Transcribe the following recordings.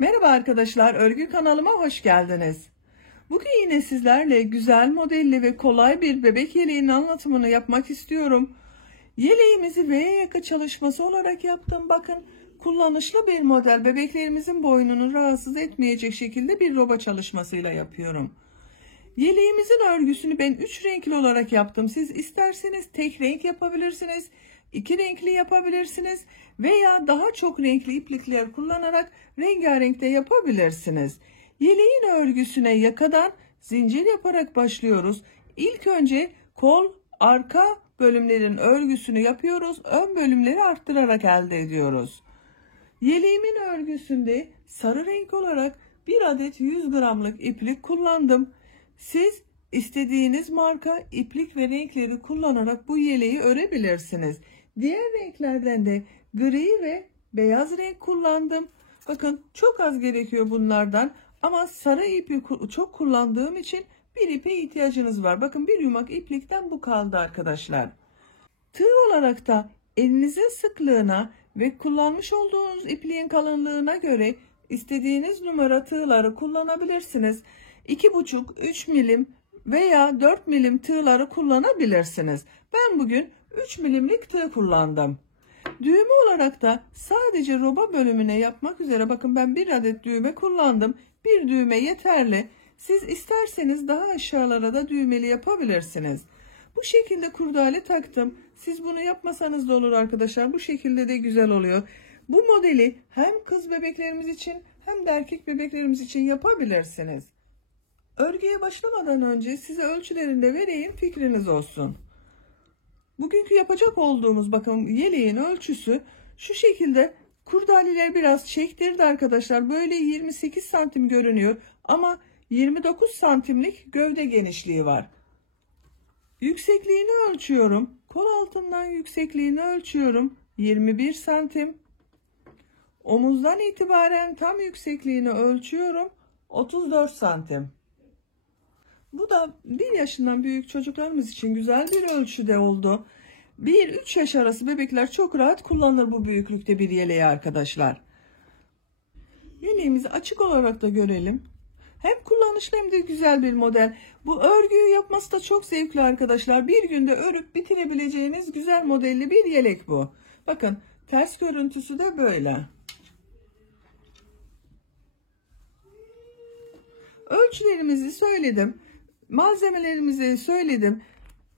Merhaba arkadaşlar, örgü kanalıma hoş geldiniz. Bugün yine sizlerle güzel modelli ve kolay bir bebek yeleğinin anlatımını yapmak istiyorum. Yeleğimizi V yaka çalışması olarak yaptım. Bakın, kullanışlı bir model, bebeklerimizin boynunu rahatsız etmeyecek şekilde bir roba çalışmasıyla yapıyorum. Yeleğimizin örgüsünü ben 3 renkli olarak yaptım. Siz isterseniz tek renk yapabilirsiniz, 2 renkli yapabilirsiniz veya daha çok renkli iplikler kullanarak rengarenk de yapabilirsiniz. Yeleğin örgüsüne yakadan zincir yaparak başlıyoruz. İlk önce kol, arka bölümlerin örgüsünü yapıyoruz. Ön bölümleri arttırarak elde ediyoruz. Yeleğimin örgüsünde sarı renk olarak bir adet 100 gramlık iplik kullandım. Siz istediğiniz marka iplik ve renkleri kullanarak bu yeleği örebilirsiniz. Diğer renklerden de gri ve beyaz renk kullandım. Bakın, çok az gerekiyor bunlardan ama sarı ipi çok kullandığım için bir ipe ihtiyacınız var. Bakın, bir yumak iplikten bu kaldı arkadaşlar. Tığ olarak da elinizin sıklığına ve kullanmış olduğunuz ipliğin kalınlığına göre istediğiniz numara tığları kullanabilirsiniz. 2,5-3 milim veya 4 milim tığları kullanabilirsiniz. Ben bugün 3 milimlik tığ kullandım. Düğme olarak da sadece roba bölümüne yapmak üzere bakın, ben bir adet düğme kullandım. Bir düğme yeterli. Siz isterseniz daha aşağılara da düğmeli yapabilirsiniz. Bu şekilde kurdale taktım. Siz bunu yapmasanız da olur arkadaşlar. Bu şekilde de güzel oluyor. Bu modeli hem kız bebeklerimiz için hem de erkek bebeklerimiz için yapabilirsiniz. Örgüye başlamadan önce size ölçülerini de vereyim, fikriniz olsun. Bugünkü yapacak olduğumuz bakın yeleğin ölçüsü şu şekilde. Kurdaleler biraz çektirdi arkadaşlar. Böyle 28 santim görünüyor ama 29 santimlik gövde genişliği var. Yüksekliğini ölçüyorum. Kol altından yüksekliğini ölçüyorum. 21 santim. Omuzdan itibaren tam yüksekliğini ölçüyorum. 34 santim. Bu da 1 yaşından büyük çocuklarımız için güzel bir ölçüde oldu. 1-3 yaş arası bebekler çok rahat kullanır bu büyüklükte bir yeleği arkadaşlar. Yeleğimizi açık olarak da görelim. Hem kullanışlı hem de güzel bir model. Bu örgüyü yapması da çok zevkli arkadaşlar. Bir günde örüp bitirebileceğiniz güzel modelli bir yelek bu. Bakın, ters görüntüsü de böyle. Ölçülerimizi söyledim. Malzemelerimizi söyledim.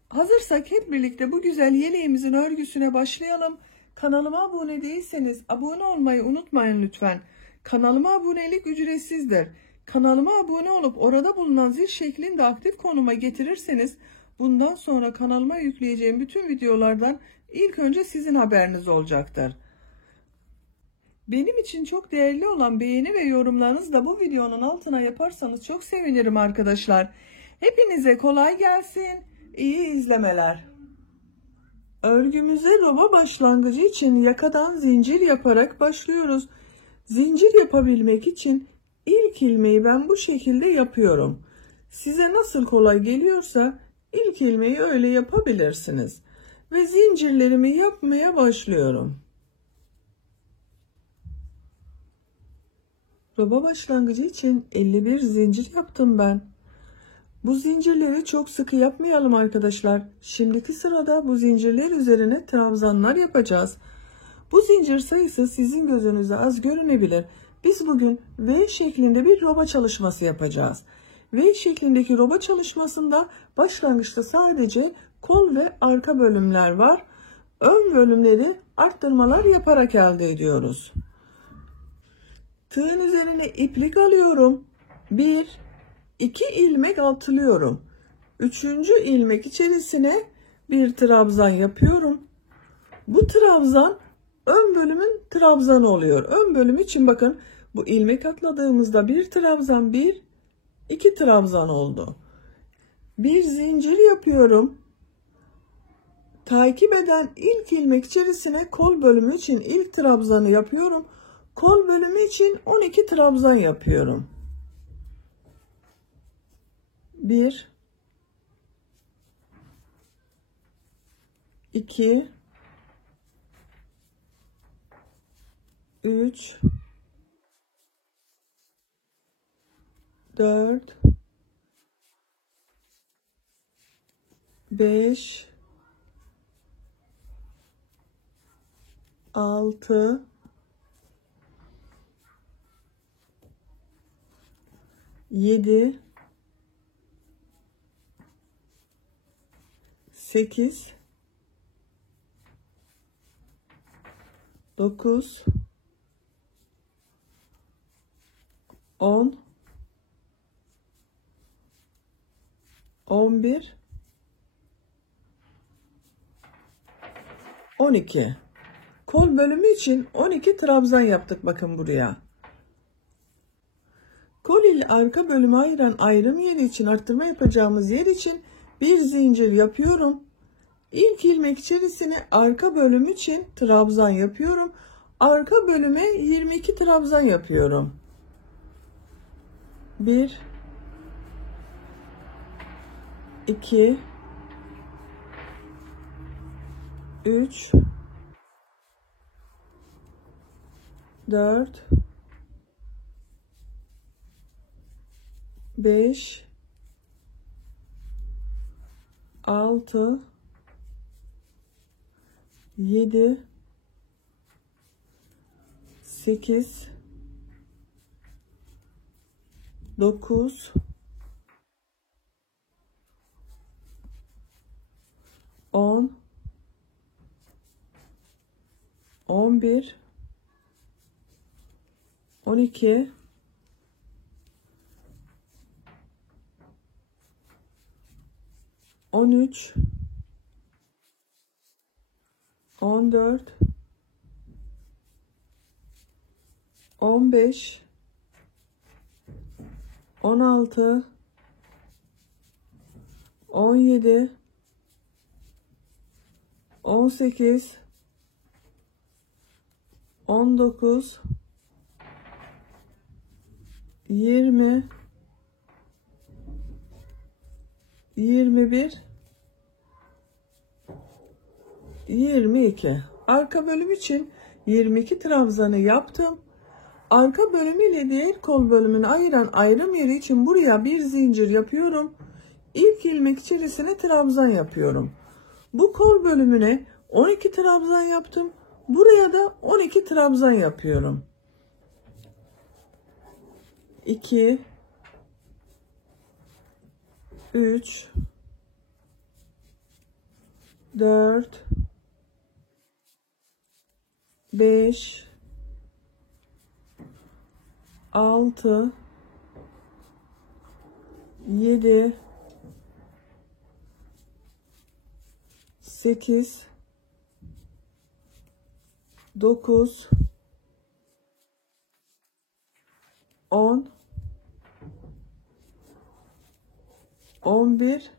Hazırsak hep birlikte bu güzel yeleğimizin örgüsüne başlayalım. Kanalıma abone değilseniz abone olmayı unutmayın lütfen. Kanalıma abonelik ücretsizdir. Kanalıma abone olup orada bulunan zil şeklinde aktif konuma getirirseniz bundan sonra kanalıma yükleyeceğim bütün videolardan ilk önce sizin haberiniz olacaktır. Benim için çok değerli olan beğeni ve yorumlarınızı da bu videonun altına yaparsanız çok sevinirim arkadaşlar. Hepinize kolay gelsin. İyi izlemeler. Örgümüze roba başlangıcı için yakadan zincir yaparak başlıyoruz. Zincir yapabilmek için ilk ilmeği ben bu şekilde yapıyorum. Size nasıl kolay geliyorsa ilk ilmeği öyle yapabilirsiniz. Ve zincirlerimi yapmaya başlıyorum. Roba başlangıcı için 51 zincir yaptım ben. Bu zincirleri çok sıkı yapmayalım arkadaşlar. Şimdiki sırada bu zincirler üzerine trabzanlar yapacağız. Bu zincir sayısı sizin gözünüze az görünebilir. Biz bugün V şeklinde bir roba çalışması yapacağız. V şeklindeki roba çalışmasında başlangıçta sadece kol ve arka bölümler var. Ön bölümleri arttırmalar yaparak elde ediyoruz. Tığın üzerine iplik alıyorum. 2 ilmek atlıyorum. 3. ilmek içerisine bir trabzan yapıyorum. Bu trabzan ön bölümün trabzanı oluyor. Ön bölüm için bakın, bu ilmek atladığımızda bir trabzan, 2 trabzan oldu. Bir zincir yapıyorum. Takip eden ilk ilmek içerisine kol bölümü için ilk trabzanı yapıyorum. Kol bölümü için 12 trabzan yapıyorum. 1 2 3 4, 5, 6, 7, 8, 9, 10, 11, 12. Kol bölümü için 12 trabzan yaptık bakın buraya. Kol ile arka bölümü ayıran ayrım yeri için arttırma yapacağımız yer için bir zincir yapıyorum. İlk ilmek içerisine arka bölüm için trabzan yapıyorum. Arka bölüme 22 trabzan yapıyorum. 1, 2, 3, 4, 5, 6, 7, 8, 9, 10, 11, 12, 13, 14, 15, 16, 17, 18, 19, 20, 21, 22. Arka bölüm için 22 trabzanı yaptım. Arka bölümü ile diğer kol bölümünü ayıran ayrım yeri için buraya bir zincir yapıyorum. İlk ilmek içerisine trabzan yapıyorum. Bu kol bölümüne 12 trabzan yaptım. Buraya da 12 trabzan yapıyorum. 2, 3, 4, 5, 6, 7, 8, 9, 10, 11,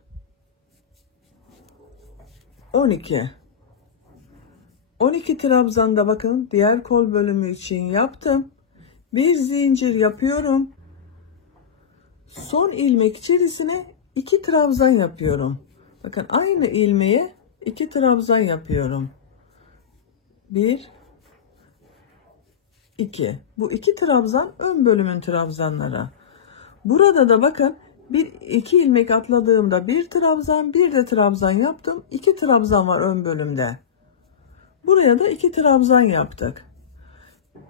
12. 12 trabzanda bakın diğer kol bölümü için yaptım. Bir zincir yapıyorum. Son ilmek içerisine 2 trabzan yapıyorum. Bakın aynı ilmeğe 2 trabzan yapıyorum. 1, 2. Bu 2 trabzan ön bölümün trabzanları. Burada da bakın 2 ilmek atladığımda bir trabzan, bir de trabzan yaptım. 2 trabzan var ön bölümde. Buraya da 2 trabzan yaptık.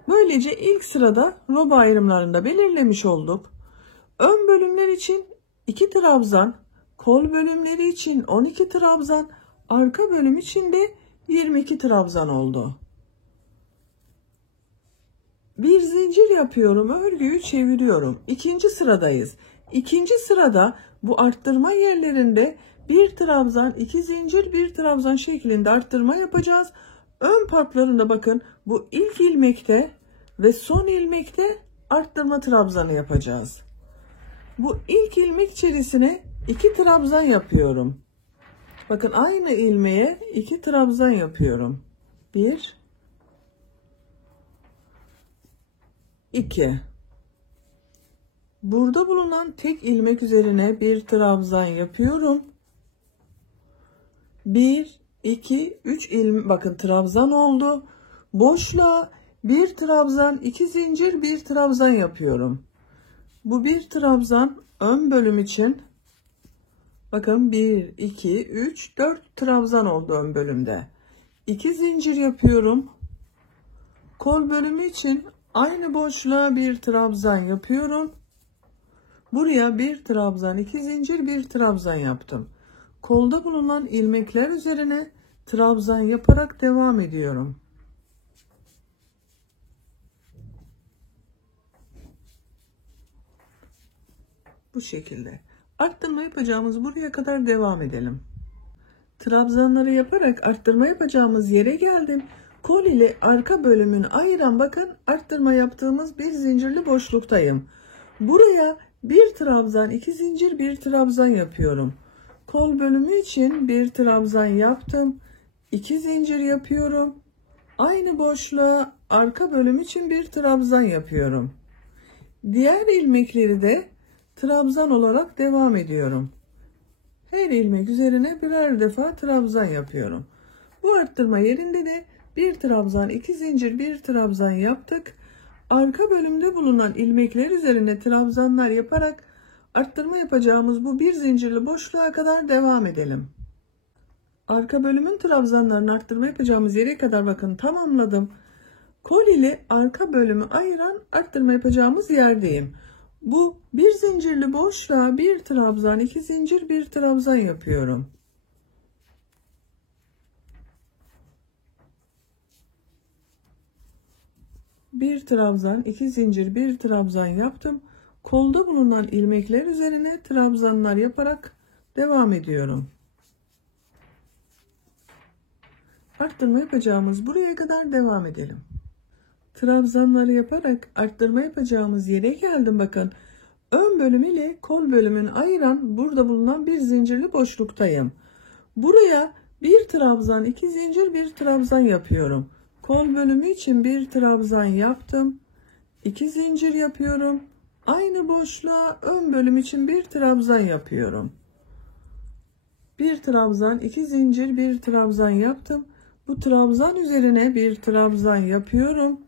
Böylece ilk sırada roba ayrımlarında belirlemiş olduk. Ön bölümler için 2 trabzan, kol bölümleri için 12 trabzan, arka bölüm için de 22 trabzan oldu. Bir zincir yapıyorum, örgüyü çeviriyorum. İkinci sıradayız. İkinci sırada bu arttırma yerlerinde bir trabzan, 2 zincir, bir trabzan şeklinde arttırma yapacağız. Ön partlarında bakın bu ilk ilmekte ve son ilmekte arttırma trabzanı yapacağız. Bu ilk ilmek içerisine 2 trabzan yapıyorum. Bakın aynı ilmeğe 2 trabzan yapıyorum. 1, 2. Burada bulunan tek ilmek üzerine bir trabzan yapıyorum. 1, 2, 3 ilmek, bakın trabzan oldu. Boşluğa bir trabzan, 2 zincir, bir trabzan yapıyorum. Bu bir trabzan ön bölüm için. Bakın 1, 2, 3, 4 trabzan oldu ön bölümde. 2 zincir yapıyorum. Kol bölümü için aynı boşluğa bir trabzan yapıyorum. Buraya bir trabzan, 2 zincir, bir trabzan yaptım. Kolda bulunan ilmekler üzerine trabzan yaparak devam ediyorum. Bu şekilde. Arttırma yapacağımız buraya kadar devam edelim. Trabzanları yaparak arttırma yapacağımız yere geldim. Kol ile arka bölümünü ayıran bakın arttırma yaptığımız bir zincirli boşluktayım. Buraya bir trabzan, 2 zincir, bir trabzan yapıyorum. Kol bölümü için bir trabzan yaptım. 2 zincir yapıyorum. Aynı boşluğa arka bölüm için bir trabzan yapıyorum. Diğer ilmekleri de trabzan olarak devam ediyorum. Her ilmek üzerine birer defa trabzan yapıyorum. Bu arttırma yerinde de bir trabzan, 2 zincir, bir trabzan yaptık. Arka bölümde bulunan ilmekler üzerine trabzanlar yaparak arttırma yapacağımız bu bir zincirli boşluğa kadar devam edelim. Arka bölümün trabzanlarını arttırma yapacağımız yere kadar bakın tamamladım. Kol ile arka bölümü ayıran arttırma yapacağımız yerdeyim. Bu bir zincirli boşluğa bir trabzan, 2 zincir, bir trabzan yapıyorum. Bir trabzan, 2 zincir, bir trabzan yaptım. Kolda bulunan ilmekler üzerine trabzanlar yaparak devam ediyorum. Arttırma yapacağımız buraya kadar devam edelim. Trabzanları yaparak arttırma yapacağımız yere geldim bakın. Ön bölüm ile kol bölümünü ayıran burada bulunan bir zincirli boşluktayım. Buraya bir trabzan, 2 zincir, bir trabzan yapıyorum. Kol bölümü için bir trabzan yaptım. 2 zincir yapıyorum. Aynı boşluğa ön bölüm için bir trabzan yapıyorum. Bir trabzan, 2 zincir, bir trabzan yaptım. Bu trabzan üzerine bir trabzan yapıyorum.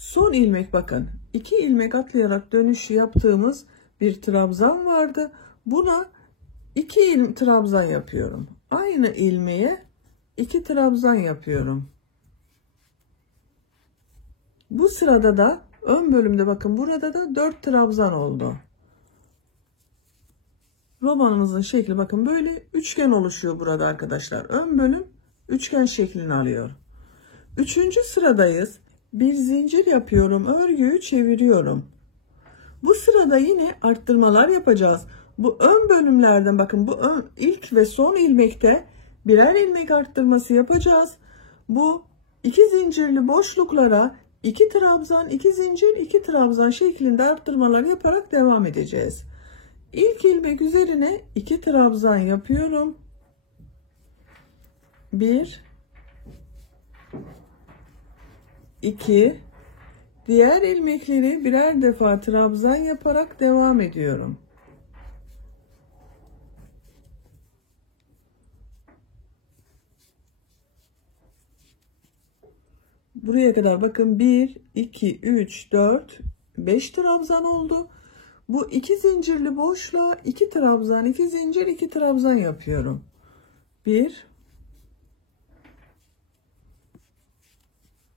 Son ilmek bakın. 2 ilmek atlayarak dönüş yaptığımız bir trabzan vardı. Buna 2 trabzan yapıyorum. Aynı ilmeğe 2 trabzan yapıyorum. Bu sırada da ön bölümde bakın burada da 4 trabzan oldu. Romanımızın şekli bakın böyle üçgen oluşuyor burada arkadaşlar. Ön bölüm üçgen şeklini alıyor. 3. sıradayız. Bir zincir yapıyorum. Örgüyü çeviriyorum. Bu sırada yine arttırmalar yapacağız. Bu ön bölümlerden bakın bu ilk ve son ilmekte birer ilmek arttırması yapacağız. Bu 2 zincirli boşluklara 2 trabzan, 2 zincir, 2 trabzan şeklinde arttırmalar yaparak devam edeceğiz. İlk ilmek üzerine 2 trabzan yapıyorum. 1 2 diğer ilmekleri birer defa trabzan yaparak devam ediyorum. Buraya kadar bakın 1 2 3 4 5 trabzan oldu. Bu 2 zincirli boşluğa 2 trabzan, 2 zincir, 2 trabzan yapıyorum. 1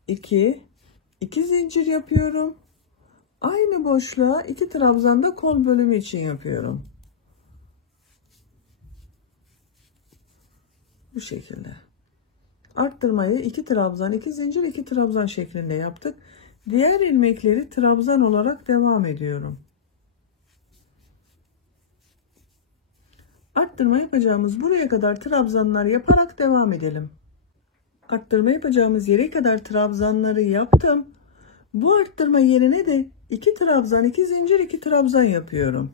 2 2 zincir yapıyorum. Aynı boşluğa 2 trabzan da kol bölümü için yapıyorum. Bu şekilde. Arttırmayı 2 trabzan, 2 zincir, 2 trabzan şeklinde yaptık. Diğer ilmekleri trabzan olarak devam ediyorum. Arttırma yapacağımız buraya kadar trabzanlar yaparak devam edelim. Arttırma yapacağımız yere kadar trabzanları yaptım. Bu arttırma yerine de 2 trabzan, 2 zincir, 2 trabzan yapıyorum.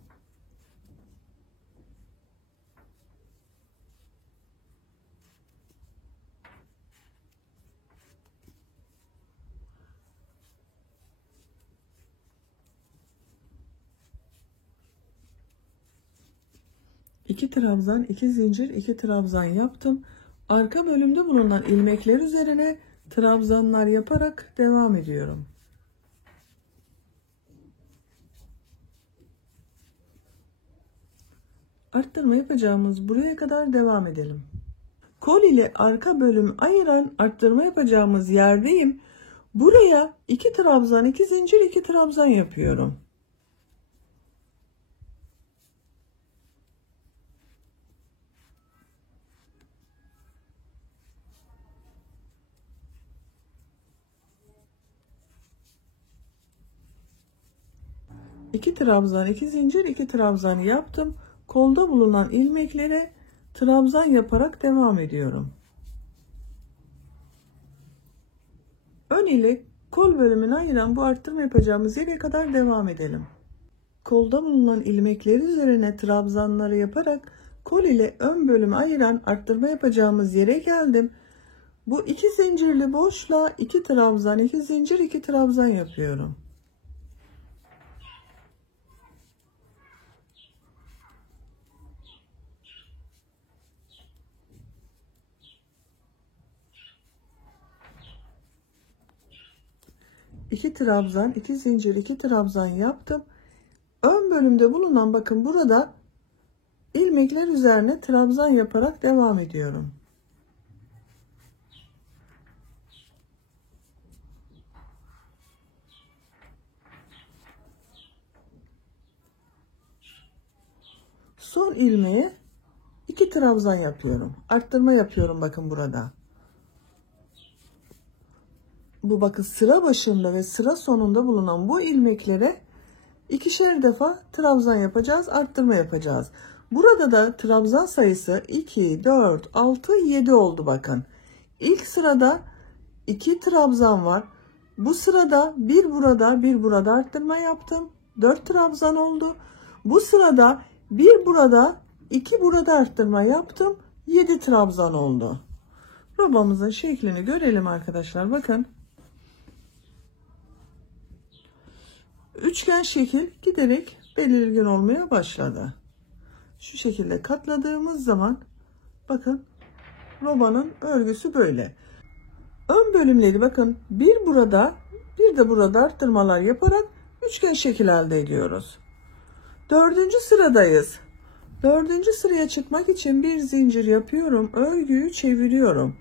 İki trabzan, 2 zincir, 2 trabzan yaptım. Arka bölümde bulunan ilmekler üzerine trabzanlar yaparak devam ediyorum. Arttırma yapacağımız buraya kadar devam edelim. Kol ile arka bölümü ayıran arttırma yapacağımız yerdeyim. Buraya 2 trabzan, 2 zincir, 2 trabzan yapıyorum. İki trabzan, 2 zincir, 2 trabzan yaptım. Kolda bulunan ilmeklere trabzan yaparak devam ediyorum. Ön ile kol bölümünü ayıran bu arttırma yapacağımız yere kadar devam edelim. Kolda bulunan ilmekler üzerine trabzanları yaparak kol ile ön bölümü ayıran arttırma yapacağımız yere geldim. Bu 2 zincirli boşluğa 2 trabzan, 2 zincir, 2 trabzan yapıyorum. İki trabzan, 2 zincir, 2 trabzan yaptım. Ön bölümde bulunan bakın burada ilmekler üzerine trabzan yaparak devam ediyorum. Son ilmeğe 2 trabzan yapıyorum. Arttırma yapıyorum bakın burada. Bu bakın sıra başında ve sıra sonunda bulunan bu ilmeklere ikişer defa trabzan yapacağız, arttırma yapacağız. Burada da trabzan sayısı 2, 4, 6, 7 oldu bakın. İlk sırada 2 trabzan var. Bu sırada bir burada, bir burada arttırma yaptım. 4 trabzan oldu. Bu sırada bir burada, 2 burada arttırma yaptım. 7 trabzan oldu. Robamızın şeklini görelim arkadaşlar. Bakın. Üçgen şekil giderek belirgin olmaya başladı. Şu şekilde katladığımız zaman bakın robanın örgüsü böyle. Ön bölümleri bakın bir burada bir de burada arttırmalar yaparak üçgen şekil elde ediyoruz. Dördüncü sıradayız. Dördüncü sıraya çıkmak için bir zincir yapıyorum. Örgüyü çeviriyorum.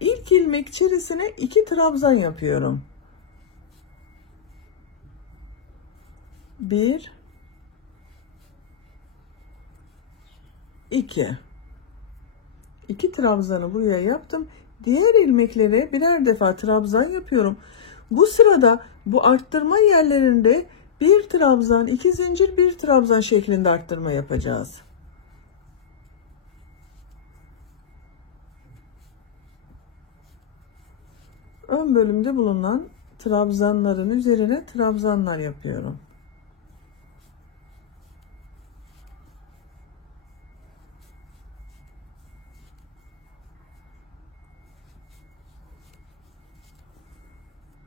İlk ilmek içerisine 2 trabzan yapıyorum. 1 2 2 trabzanı buraya yaptım. Diğer ilmeklere birer defa trabzan yapıyorum. Bu sırada bu arttırma yerlerinde bir trabzan, 2 zincir, bir trabzan şeklinde arttırma yapacağız. Ön bölümde bulunan trabzanların üzerine trabzanlar yapıyorum.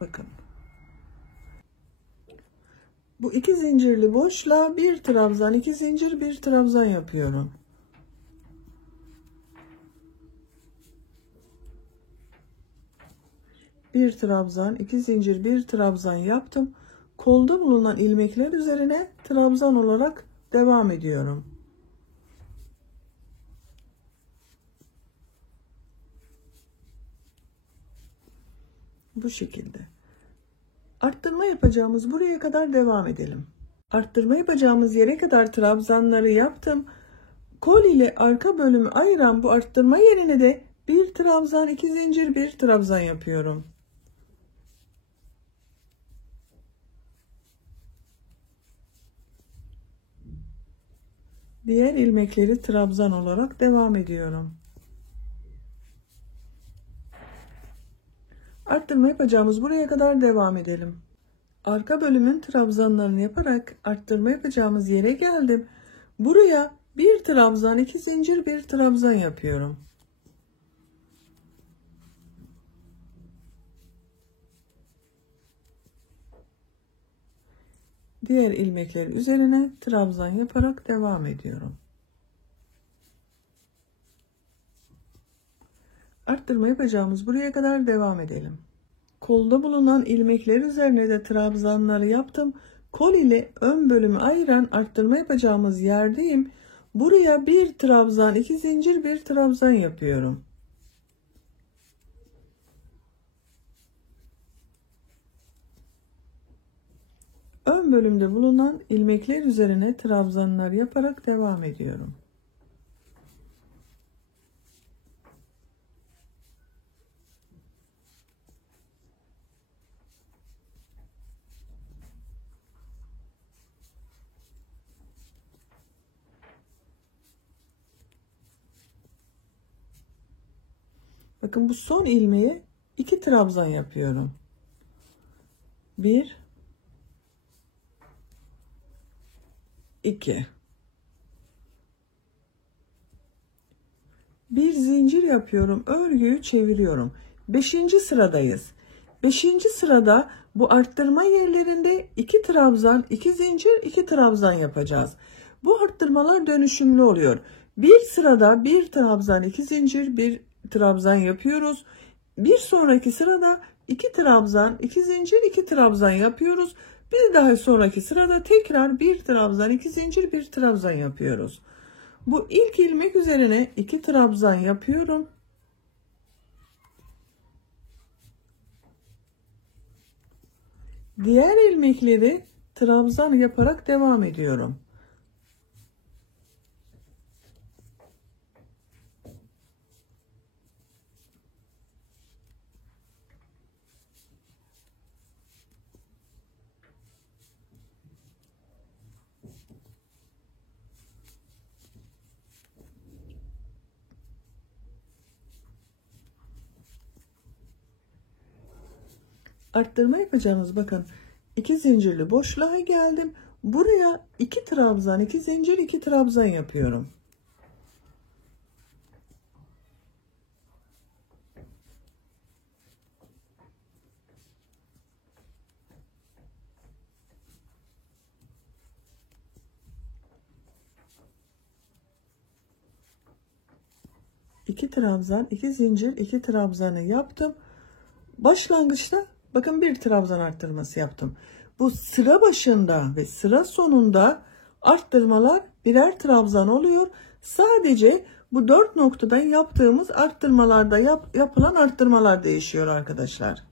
Bakın. Bu 2 zincirli boşluğa bir trabzan, 2 zincir, bir trabzan yapıyorum. Bir trabzan, 2 zincir, bir trabzan yaptım. Kolda bulunan ilmekler üzerine trabzan olarak devam ediyorum. Bu şekilde. Arttırma yapacağımız buraya kadar devam edelim. Arttırma yapacağımız yere kadar trabzanları yaptım. Kol ile arka bölümü ayıran bu arttırma yerine de bir trabzan, 2 zincir, bir trabzan yapıyorum. Diğer ilmekleri trabzan olarak devam ediyorum. Arttırma yapacağımız buraya kadar devam edelim. Arka bölümün trabzanlarını yaparak arttırma yapacağımız yere geldim. Buraya bir trabzan, 2 zincir, bir trabzan yapıyorum. Diğer ilmekler üzerine trabzan yaparak devam ediyorum. Arttırma yapacağımız buraya kadar devam edelim. Kolda bulunan ilmekler üzerine de trabzanları yaptım. Kol ile ön bölümü ayıran arttırma yapacağımız yerdeyim. Buraya bir trabzan, 2 zincir, bir trabzan yapıyorum. Ön bölümde bulunan ilmekler üzerine trabzanlar yaparak devam ediyorum. Bakın bu son ilmeğe 2 trabzan yapıyorum. 1 2 bir zincir yapıyorum, örgüyü çeviriyorum. 5. sıradayız. 5. sırada bu arttırma yerlerinde 2 trabzan, 2 zincir, 2 trabzan yapacağız. Bu arttırmalar dönüşümlü oluyor. Bir sırada 1 trabzan, 2 zincir, 1 trabzan yapıyoruz. Bir sonraki sırada 2 trabzan, 2 zincir, 2 trabzan yapıyoruz. Bir daha sonraki sırada tekrar 1 trabzan, 2 zincir, 1 trabzan yapıyoruz. Bu ilk ilmek üzerine 2 trabzan yapıyorum. Diğer ilmekleri trabzan yaparak devam ediyorum. Arttırma yapacağımız, bakın 2 zincirli boşluğa geldim. Buraya 2 trabzan, 2 zincir, 2 trabzan yapıyorum. İki trabzan, 2 zincir, 2 trabzanı yaptım. Başlangıçta bakın bir trabzan arttırması yaptım. Bu sıra başında ve sıra sonunda arttırmalar birer trabzan oluyor. Sadece bu 4 noktadan yaptığımız arttırmalarda yapılan arttırmalar değişiyor arkadaşlar.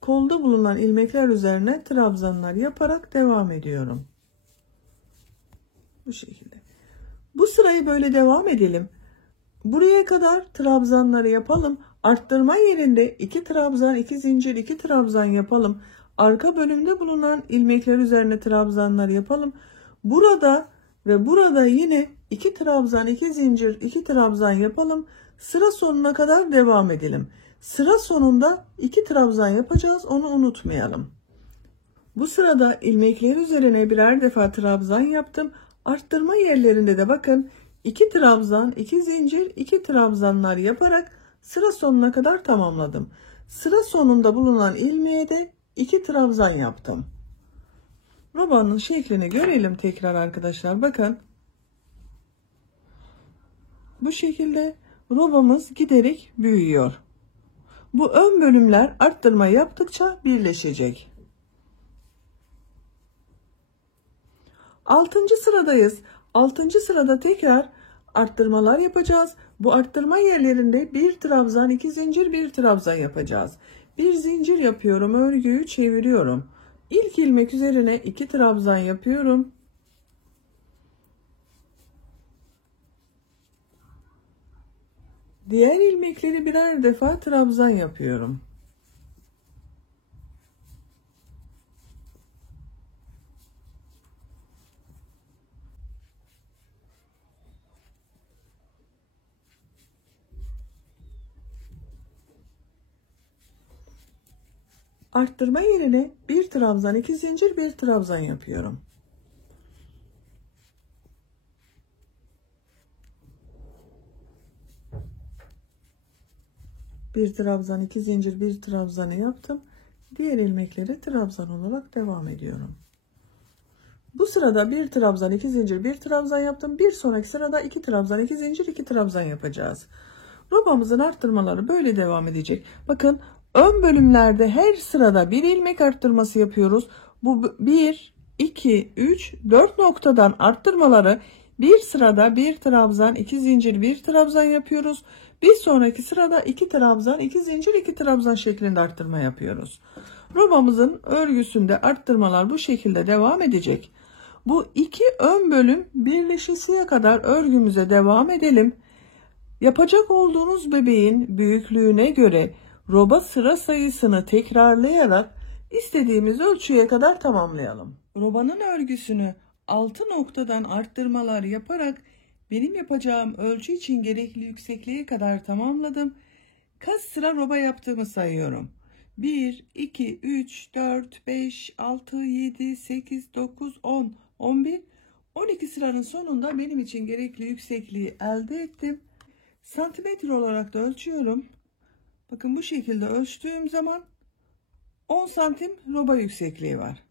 Kolda bulunan ilmekler üzerine trabzanlar yaparak devam ediyorum. Bu şekilde. Bu sırayı böyle devam edelim. Buraya kadar trabzanları yapalım. Arttırma yerinde 2 trabzan, 2 zincir, 2 trabzan yapalım. Arka bölümde bulunan ilmekler üzerine trabzanlar yapalım. Burada ve burada yine 2 trabzan, 2 zincir, 2 trabzan yapalım. Sıra sonuna kadar devam edelim. Sıra sonunda 2 trabzan yapacağız. Onu unutmayalım. Bu sırada ilmekler üzerine birer defa trabzan yaptım. Arttırma yerlerinde de bakın 2 trabzan, 2 zincir, 2 trabzanlar yaparak sıra sonuna kadar tamamladım. Sıra sonunda bulunan ilmeğe de 2 trabzan yaptım. Robanın şeklini görelim tekrar arkadaşlar. Bakın. Bu şekilde robamız giderek büyüyor. Bu ön bölümler arttırma yaptıkça birleşecek. 6. sıradayız. 6. sırada tekrar arttırmalar yapacağız. Bu arttırma yerlerinde 1 trabzan, 2 zincir, 1 trabzan yapacağız. Bir zincir yapıyorum, örgüyü çeviriyorum. İlk ilmek üzerine 2 trabzan yapıyorum. Diğer ilmekleri birer defa trabzan yapıyorum. Arttırma yerine 1 trabzan, 2 zincir, 1 trabzan yapıyorum. Bir trabzan, 2 zincir, 1 trabzanı yaptım. Diğer ilmekleri trabzan olarak devam ediyorum. Bu sırada 1 trabzan, 2 zincir, 1 trabzan yaptım. Bir sonraki sırada 2 trabzan, 2 zincir, 2 trabzan yapacağız. Robamızın arttırmaları böyle devam edecek. Bakın ön bölümlerde her sırada bir ilmek arttırması yapıyoruz. Bu 1, 2, 3, 4 noktadan arttırmaları bir sırada bir trabzan, 2 zincir, bir trabzan yapıyoruz. Bir sonraki sırada 2 trabzan, 2 zincir, 2 trabzan şeklinde arttırma yapıyoruz. Robamızın örgüsünde arttırmalar bu şekilde devam edecek. Bu iki ön bölüm birleşesiye kadar örgümüze devam edelim. Yapacak olduğunuz bebeğin büyüklüğüne göre roba sıra sayısını tekrarlayarak istediğimiz ölçüye kadar tamamlayalım. Robanın örgüsünü 6 noktadan arttırmalar yaparak benim yapacağım ölçü için gerekli yüksekliğe kadar tamamladım. Kaç sıra roba yaptığımı sayıyorum. 1, 2, 3, 4, 5, 6, 7, 8, 9, 10, 11, 12 sıranın sonunda benim için gerekli yüksekliği elde ettim. Santimetre olarak da ölçüyorum. Bakın bu şekilde ölçtüğüm zaman 10 santim roba yüksekliği var.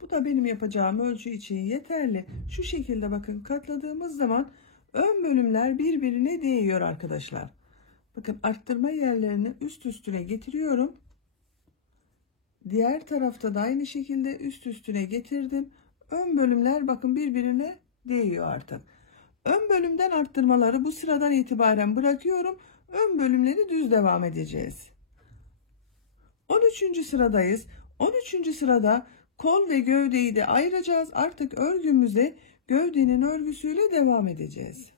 Bu da benim yapacağım ölçü için yeterli. Şu şekilde bakın katladığımız zaman ön bölümler birbirine değiyor arkadaşlar. Bakın arttırma yerlerini üst üstüne getiriyorum. Diğer tarafta da aynı şekilde üst üstüne getirdim. Ön bölümler bakın birbirine değiyor artık. Ön bölümden arttırmaları bu sıradan itibaren bırakıyorum. Ön bölümleri düz devam edeceğiz. 13. sıradayız. 13. sırada kol ve gövdeyi de ayıracağız. Artık örgümüze gövdenin örgüsüyle devam edeceğiz.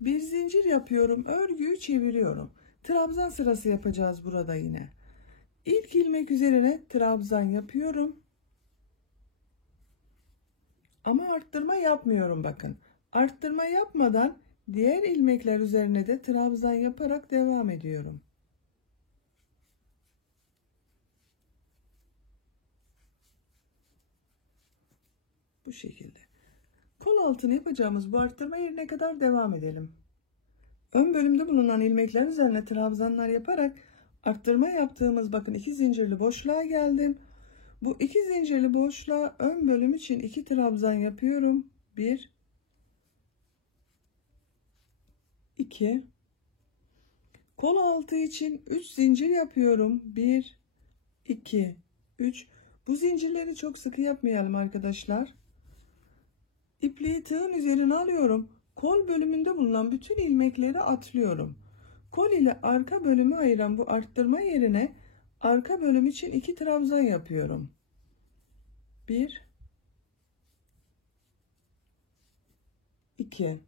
Bir zincir yapıyorum. Örgüyü çeviriyorum. Trabzan sırası yapacağız burada yine. İlk ilmek üzerine trabzan yapıyorum. Ama arttırma yapmıyorum bakın. Arttırma yapmadan diğer ilmekler üzerine de trabzan yaparak devam ediyorum. Bu şekilde. Kol altını yapacağımız bu arttırma yerine kadar devam edelim. Ön bölümde bulunan ilmekler üzerine trabzanlar yaparak arttırma yaptığımız bakın 2 zincirli boşluğa geldim. Bu 2 zincirli boşluğa ön bölüm için 2 trabzan yapıyorum. 1, 2. Kol altı için 3 zincir yapıyorum. 1, 2, 3. Bu zincirleri çok sıkı yapmayalım arkadaşlar. İpliği tığın üzerine alıyorum. Kol bölümünde bulunan bütün ilmekleri atlıyorum. Kol ile arka bölümü ayıran bu arttırma yerine arka bölüm için 2 trabzan yapıyorum. 1, 2.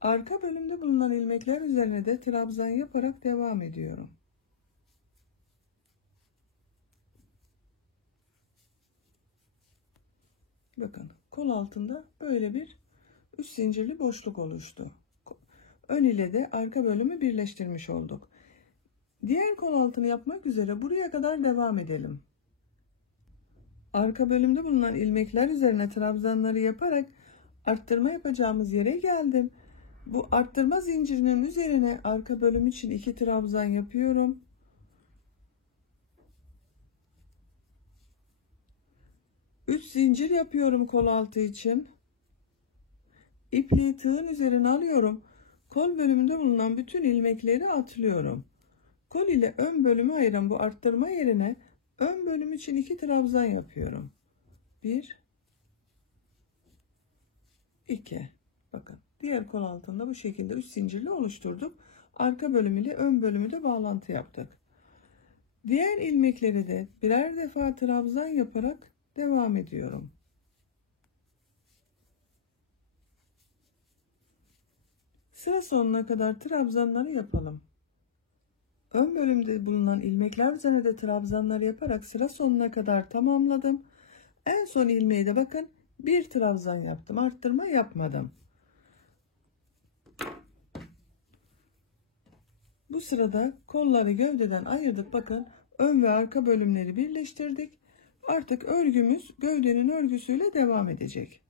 Arka bölümde bulunan ilmekler üzerine de trabzan yaparak devam ediyorum. Bakın kol altında böyle bir üst zincirli boşluk oluştu. Ön ile de arka bölümü birleştirmiş olduk. Diğer kol altını yapmak üzere buraya kadar devam edelim. Arka bölümde bulunan ilmekler üzerine trabzanları yaparak arttırma yapacağımız yere geldim. Bu arttırma zincirinin üzerine arka bölüm için 2 trabzan yapıyorum. Üç zincir yapıyorum kol altı için. İpliği tığın üzerine alıyorum. Kol bölümünde bulunan bütün ilmekleri atlıyorum. Kol ile ön bölümü ayıran bu arttırma yerine ön bölüm için 2 trabzan yapıyorum. 1, 2. Bakın diğer kol altında bu şekilde 3 zincirli oluşturduk. Arka bölümü ile ön bölümü de bağlantı yaptık. Diğer ilmekleri de birer defa trabzan yaparak devam ediyorum. Sıra sonuna kadar trabzanları yapalım. Ön bölümde bulunan ilmekler üzerine de trabzanları yaparak sıra sonuna kadar tamamladım. En son ilmeği de bakın bir trabzan yaptım. Arttırma yapmadım. Bu sırada kolları gövdeden ayırdık. Bakın ön ve arka bölümleri birleştirdik. Artık örgümüz gövdenin örgüsüyle devam edecek.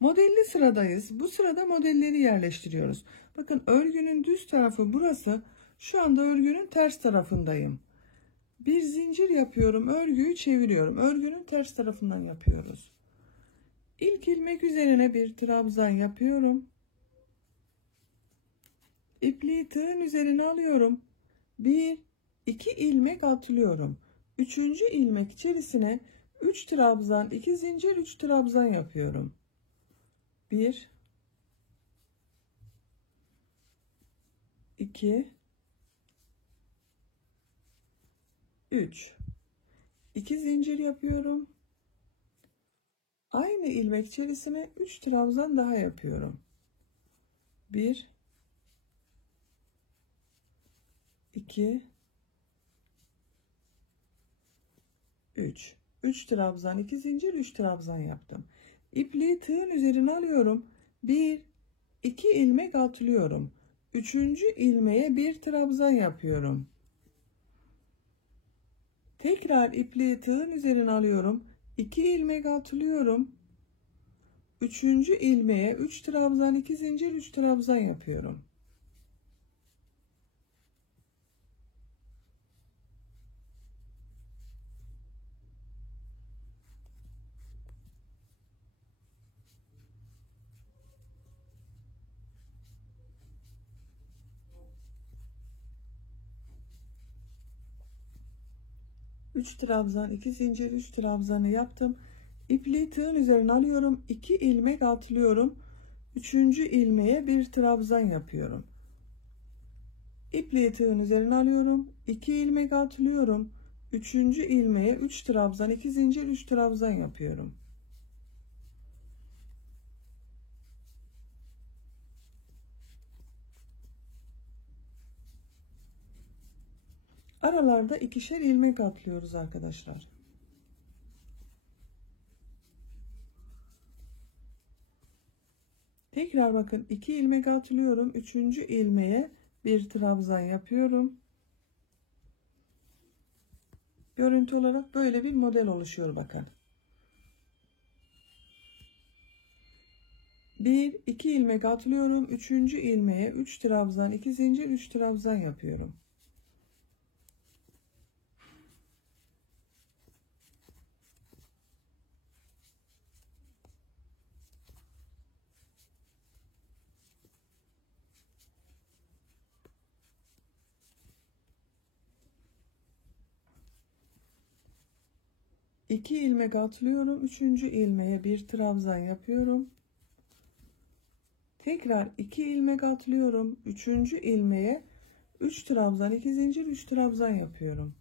Modelli sıradayız. Bu sırada modelleri yerleştiriyoruz. Bakın örgünün düz tarafı burası. Şu anda örgünün ters tarafındayım. Bir zincir yapıyorum. Örgüyü çeviriyorum. Örgünün ters tarafından yapıyoruz. İlk ilmek üzerine bir trabzan yapıyorum. İpliği tığın üzerine alıyorum. 1, 2 ilmek atlıyorum. Üçüncü ilmek içerisine 3 trabzan, 2 zincir, 3 trabzan yapıyorum. 1 2 3 2 zincir yapıyorum. Aynı ilmek içerisine 3 trabzan daha yapıyorum. 1 2 3 3 trabzan, 2 zincir, 3 trabzan yaptım. İpliği tığın üzerine alıyorum. 1 2 ilmek atlıyorum. Üçüncü ilmeğe bir trabzan yapıyorum. Tekrar ipliği tığın üzerine alıyorum. 2 ilmek atlıyorum. Üçüncü ilmeğe 3 trabzan, 2 zincir, 3 trabzan yapıyorum. Üç trabzan, 2 zincir, 3 trabzanı yaptım. İpliği tığın üzerine alıyorum. 2 ilmek atlıyorum. Üçüncü ilmeğe bir trabzan yapıyorum. İpliği tığın üzerine alıyorum. 2 ilmek atlıyorum. Üçüncü ilmeğe 3 trabzan, 2 zincir, 3 trabzan yapıyorum. Aralarda ikişer ilmek atlıyoruz arkadaşlar. Tekrar bakın 2 ilmek atlıyorum. Üçüncü ilmeğe bir trabzan yapıyorum. Görüntü olarak böyle bir model oluşuyor bakın. 1 2 ilmek atlıyorum. Üçüncü ilmeğe 3 trabzan, 2 zincir, 3 trabzan yapıyorum. İki ilmek atlıyorum. Üçüncü ilmeğe bir trabzan yapıyorum. Tekrar 2 ilmek atlıyorum. Üçüncü ilmeğe 3 trabzan, 2 zincir, 3 trabzan yapıyorum.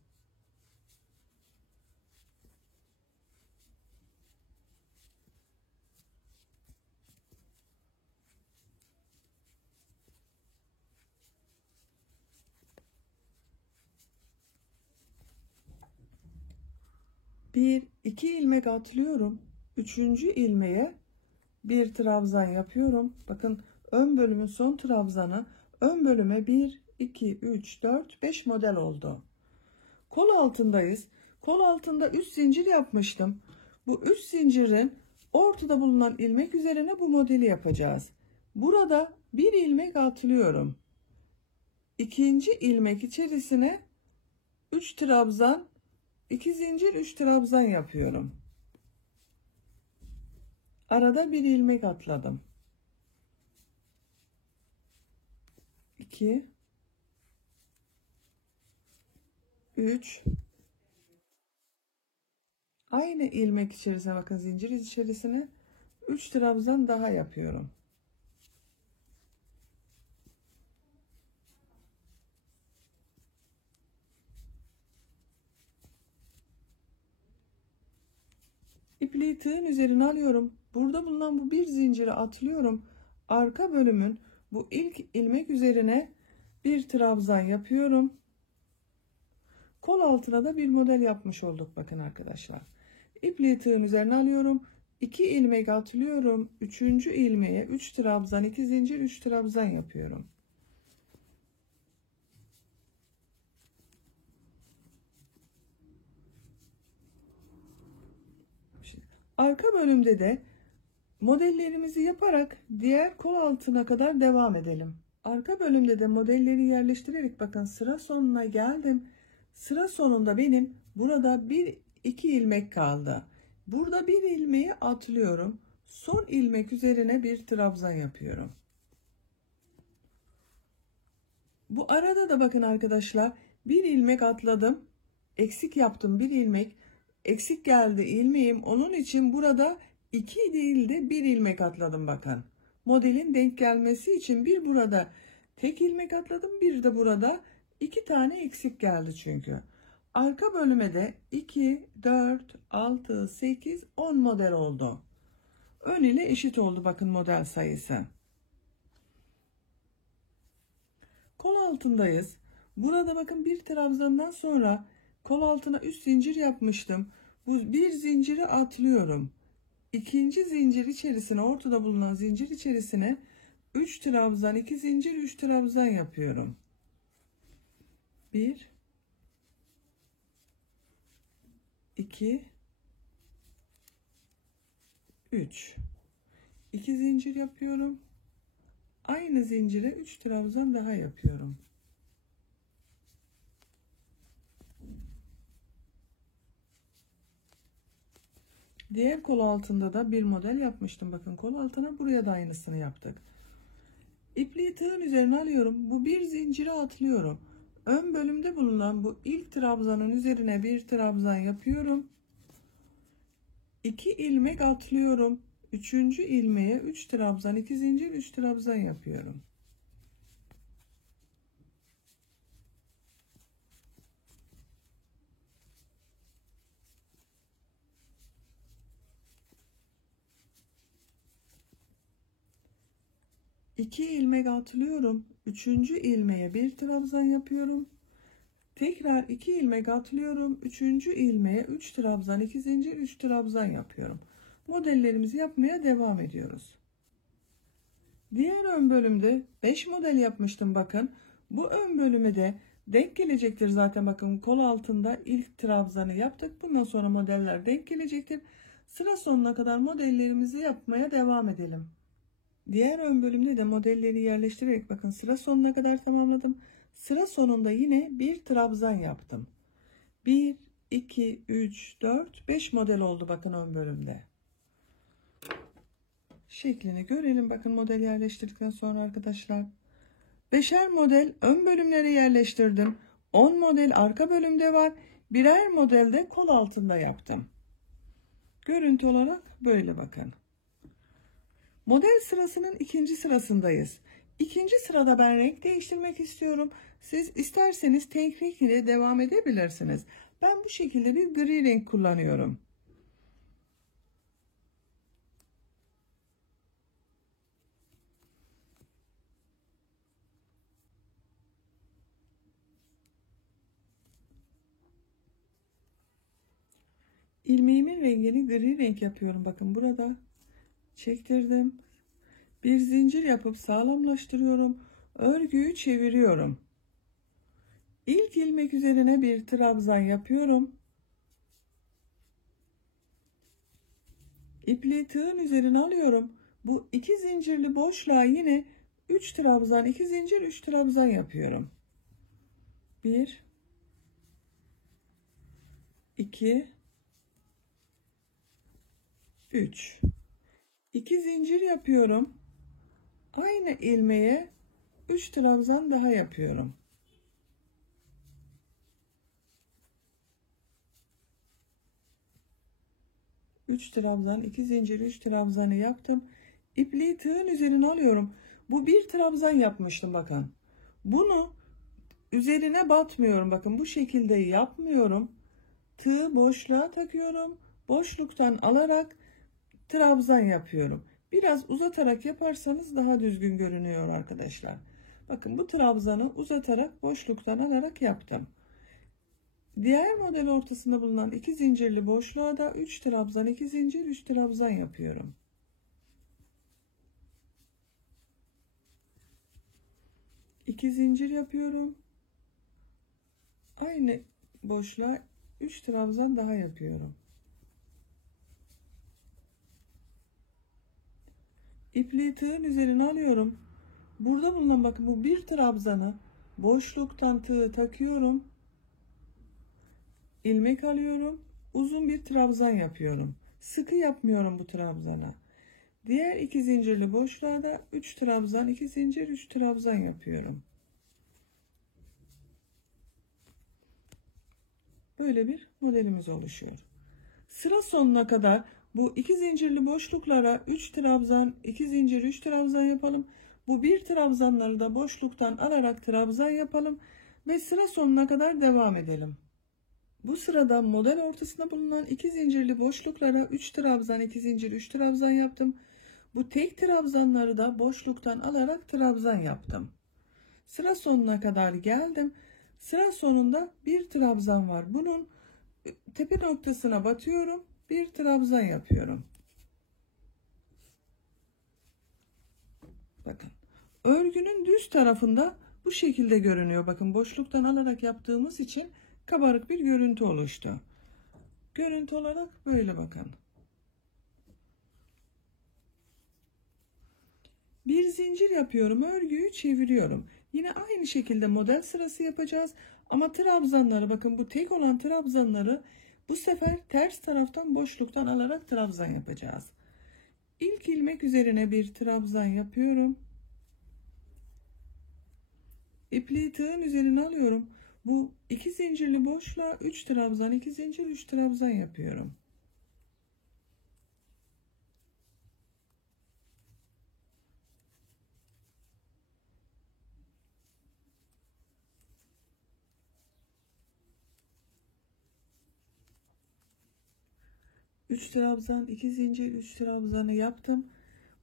Bir iki ilmek atlıyorum. Üçüncü ilmeğe bir trabzan yapıyorum. Bakın ön bölümün son trabzanı ön bölüme 1 2 3 4 5 model oldu. Kol altındayız. Kol altında 3 zincir yapmıştım. Bu 3 zincirin ortada bulunan ilmek üzerine bu modeli yapacağız. Burada bir ilmek atlıyorum. İkinci ilmek içerisine 3 trabzan, 2 zincir, 3 trabzan yapıyorum. Arada bir ilmek atladım. 2 3 aynı ilmek içerisine bakın, zincir içerisine 3 trabzan daha yapıyorum. İpliği tığın üzerine alıyorum. Burada bulunan bu bir zinciri atlıyorum. Arka bölümün bu ilk ilmek üzerine bir trabzan yapıyorum. Kol altına da bir model yapmış olduk bakın arkadaşlar. İpliği tığın üzerine alıyorum. 2 ilmek atlıyorum. Üçüncü ilmeğe 3 trabzan, 2 zincir, 3 trabzan yapıyorum. Şimdi, arka bölümde de modellerimizi yaparak diğer kol altına kadar devam edelim. Arka bölümde de modelleri yerleştirerek bakın sıra sonuna geldim. Sıra sonunda benim burada bir iki ilmek kaldı. Burada bir ilmeği atlıyorum. Son ilmek üzerine bir trabzan yapıyorum. Bu arada da bakın arkadaşlar bir ilmek atladım. eksik yaptım, bir ilmek eksik geldi ilmeğim, onun için burada 2 değil de 1 ilmek atladım. Bakın modelin denk gelmesi için bir burada tek ilmek atladım, bir de burada 2 tane eksik geldi. Çünkü arka bölüme de 2 4 6 8 10 model oldu. Ön ile eşit oldu bakın model sayısı. Kol altındayız. Burada bakın bir trabzandan sonra kol altına 3 zincir yapmıştım. Bu bir zinciri atlıyorum. İkinci zincir içerisine, ortada bulunan zincir içerisine 3 trabzan, 2 zincir, 3 trabzan yapıyorum. 1 2 3 2 zincir yapıyorum. Aynı zincire 3 trabzan daha yapıyorum. Diğer kol altında da bir model yapmıştım. Bakın kol altına buraya da aynısını yaptık. İpliği tığın üzerine alıyorum. Bu bir zinciri atlıyorum. Ön bölümde bulunan bu ilk trabzanın üzerine bir trabzan yapıyorum. 2 ilmek atlıyorum. Üçüncü ilmeğe 3 trabzan, 2 zincir, 3 trabzan yapıyorum. İki ilmek atlıyorum. Üçüncü ilmeğe bir trabzan yapıyorum. Tekrar 2 ilmek atlıyorum. Üçüncü ilmeğe 3 trabzan, 2 zincir, 3 trabzan yapıyorum. Modellerimizi yapmaya devam ediyoruz. Diğer ön bölümde 5 model yapmıştım bakın. Bu ön bölüme de denk gelecektir zaten. Bakın kol altında ilk trabzanı yaptık. Bundan sonra modeller denk gelecektir. Sıra sonuna kadar modellerimizi yapmaya devam edelim. Diğer ön bölümde de modelleri yerleştirerek bakın sıra sonuna kadar tamamladım. Sıra sonunda yine bir trabzan yaptım. 1 2 3 4 5 model oldu bakın ön bölümde. Şeklini görelim bakın model yerleştirdikten sonra arkadaşlar. 5'er model ön bölümlere yerleştirdim. 10 model arka bölümde var. Birer model de kol altında yaptım. Görüntü olarak böyle bakın. Model sırasının ikinci sırasındayız. İkinci sırada ben renk değiştirmek istiyorum. Siz isterseniz tek renk ile devam edebilirsiniz. Ben bu şekilde bir gri renk kullanıyorum. İlmeğimin rengini gri renk yapıyorum. Bakın burada çektirdim. Bir zincir yapıp sağlamlaştırıyorum. Örgüyü çeviriyorum. İlk ilmek üzerine bir trabzan yapıyorum. İpliği tığın üzerine alıyorum. Bu iki zincirli boşluğa yine 3 trabzan, 2 zincir, 3 trabzan yapıyorum. 1 2 3 2 zincir yapıyorum. Aynı ilmeğe 3 trabzan daha yapıyorum. Üç trabzan, 2 zincir, 3 trabzanı yaptım. İpliği tığın üzerine alıyorum. Bu bir trabzan yapmıştım bakın. Bunu üzerine batmıyorum. Bakın bu şekilde yapmıyorum. Tığı boşluğa takıyorum. Boşluktan alarak trabzan yapıyorum. Biraz uzatarak yaparsanız daha düzgün görünüyor arkadaşlar. Bakın bu trabzanı uzatarak boşluktan alarak yaptım. Diğer model ortasında bulunan 2 zincirli boşluğa da 3 trabzan, 2 zincir, 3 trabzan yapıyorum. İki zincir yapıyorum. Aynı boşluğa 3 trabzan daha yapıyorum. İpliği tığın üzerine alıyorum. Burada bulunan bakın bu bir trabzanı boşluktan tığı takıyorum. İlmek alıyorum. Uzun bir trabzan yapıyorum. Sıkı yapmıyorum bu trabzana. Diğer iki zincirli boşluğa da 3 trabzan, 2 zincir, 3 trabzan yapıyorum. böyle bir modelimiz oluşuyor. Sıra sonuna kadar bu 2 zincirli boşluklara 3 trabzan, 2 zincir, 3 trabzan yapalım. Bu 1 trabzanları da boşluktan alarak trabzan yapalım ve sıra sonuna kadar devam edelim. Bu sırada model ortasında bulunan 2 zincirli boşluklara 3 trabzan, 2 zincir, 3 trabzan yaptım. Bu tek trabzanları da boşluktan alarak trabzan yaptım. Sıra sonuna kadar geldim. Sıra sonunda bir trabzan var. Bunun tepe noktasına batıyorum. Bir trabzan yapıyorum. Bakın. Örgünün düz tarafında bu şekilde görünüyor. Bakın boşluktan alarak yaptığımız için kabarık bir görüntü oluştu. Görüntü olarak böyle bakın. Bir zincir yapıyorum. Örgüyü çeviriyorum. Yine aynı şekilde model sırası yapacağız. Ama trabzanları bakın bu tek olan trabzanları bu sefer ters taraftan boşluktan alarak trabzan yapacağız. İlk ilmek üzerine bir trabzan yapıyorum. İpliği tığın üzerine alıyorum. Bu 2 zincirli boşluğa 3 trabzan, 2 zincir, 3 trabzan yapıyorum. Üç trabzan, 2 zincir, 3 trabzanı yaptım.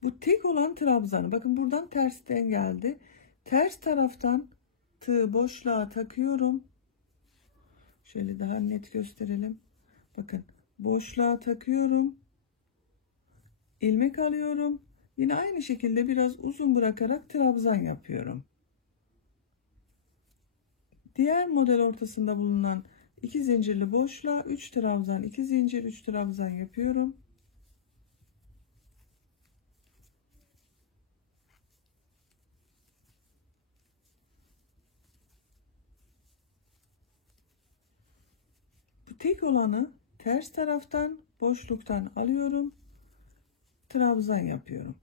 Bu tek olan trabzanı bakın buradan tersten geldi. Ters taraftan tığı boşluğa takıyorum. Şöyle daha net gösterelim. Bakın boşluğa takıyorum. İlmek alıyorum. Yine aynı şekilde biraz uzun bırakarak trabzan yapıyorum. Diğer model ortasında bulunan 2 zincirli boşluğa 3 trabzan, 2 zincir, 3 trabzan yapıyorum. Bu tek olanı ters taraftan boşluktan alıyorum. Trabzan yapıyorum.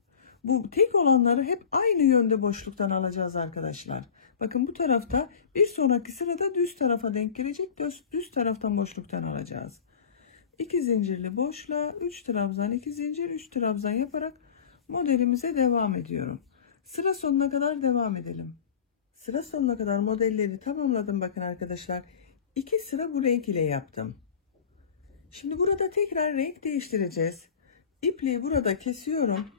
Bu tek olanları hep aynı yönde boşluktan alacağız arkadaşlar. Bakın bu tarafta bir sonraki sırada düz tarafa denk gelecek. Düz taraftan boşluktan alacağız. 2 zincirli boşluğa 3 trabzan, 2 zincir, 3 trabzan yaparak modelimize devam ediyorum. Sıra sonuna kadar devam edelim. Sıra sonuna kadar modelleri tamamladım bakın arkadaşlar. 2 sıra bu renk ile yaptım. Şimdi burada tekrar renk değiştireceğiz. İpliği burada kesiyorum.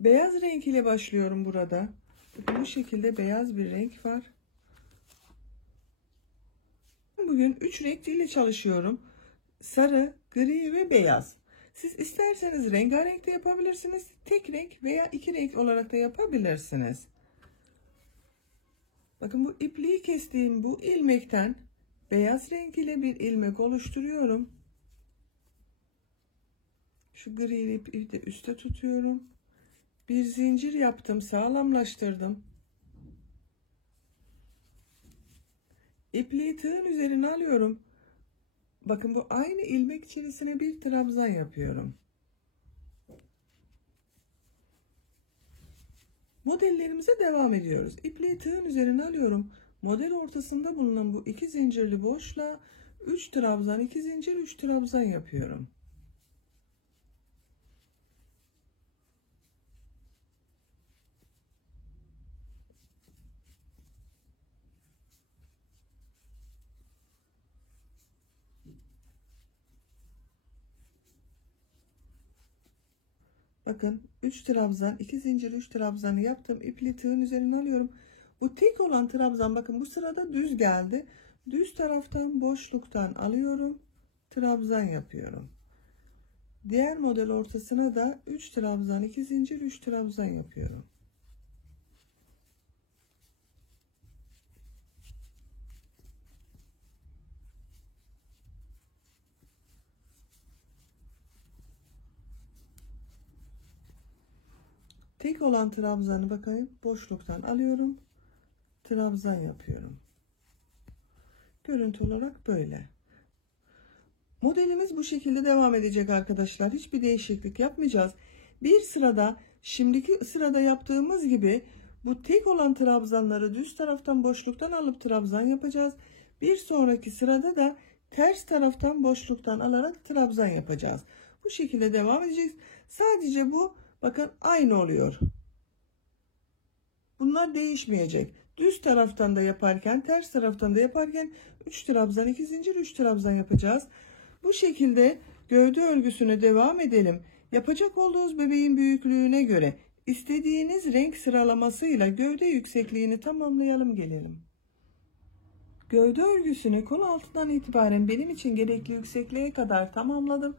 Beyaz renk ile başlıyorum burada. Bakın bu şekilde beyaz bir renk var. Bugün 3 renk ile çalışıyorum. Sarı, gri ve beyaz. Siz isterseniz rengarenk de yapabilirsiniz. Tek renk veya 2 renk olarak da yapabilirsiniz. Bakın bu ipliği kestiğim bu ilmekten beyaz renk ile bir ilmek oluşturuyorum. Şu gri ipi de üstte tutuyorum. Bir zincir yaptım, sağlamlaştırdım. İpliği tığın üzerine alıyorum. Bakın bu aynı ilmek içerisine bir trabzan yapıyorum. Modellerimize devam ediyoruz. İpliği tığın üzerine alıyorum. Model ortasında bulunan bu 2 zincirli boşluğa 3 trabzan, 2 zincir, 3 trabzan yapıyorum. Bakın 3 trabzan, 2 zincir, 3 trabzanı yaptım. İpliği tığın üzerine alıyorum. Bu tek olan trabzan bakın bu sırada düz geldi. Düz taraftan boşluktan alıyorum. Trabzan yapıyorum. Diğer model ortasına da 3 trabzan, 2 zincir, 3 trabzan yapıyorum. Tek olan trabzanı bakayım boşluktan alıyorum. Trabzan yapıyorum. Görüntü olarak böyle. Modelimiz bu şekilde devam edecek arkadaşlar. Hiçbir değişiklik yapmayacağız. Bir sırada şimdiki sırada yaptığımız gibi Bu tek olan trabzanları düz taraftan boşluktan alıp trabzan yapacağız. Bir sonraki sırada da ters taraftan boşluktan alarak trabzan yapacağız. Bu şekilde devam edeceğiz. Sadece bu bakın aynı oluyor. Bunlar değişmeyecek. Düz taraftan da yaparken, ters taraftan da yaparken 3 trabzan, 2 zincir, 3 trabzan yapacağız. Bu şekilde gövde örgüsüne devam edelim. Yapacak olduğunuz bebeğin büyüklüğüne göre istediğiniz renk sıralamasıyla gövde yüksekliğini tamamlayalım gelelim. Gövde örgüsünü kol altından itibaren benim için gerekli yüksekliğe kadar tamamladım.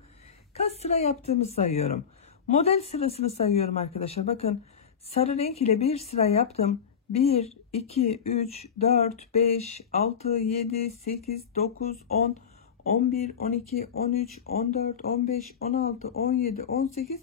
Kaç sıra yaptığımı sayıyorum. Model sırasını sayıyorum arkadaşlar. Bakın sarı renk ile bir sıra yaptım. 1, 2, 3, 4, 5, 6, 7, 8, 9, 10, 11, 12, 13, 14, 15, 16, 17, 18,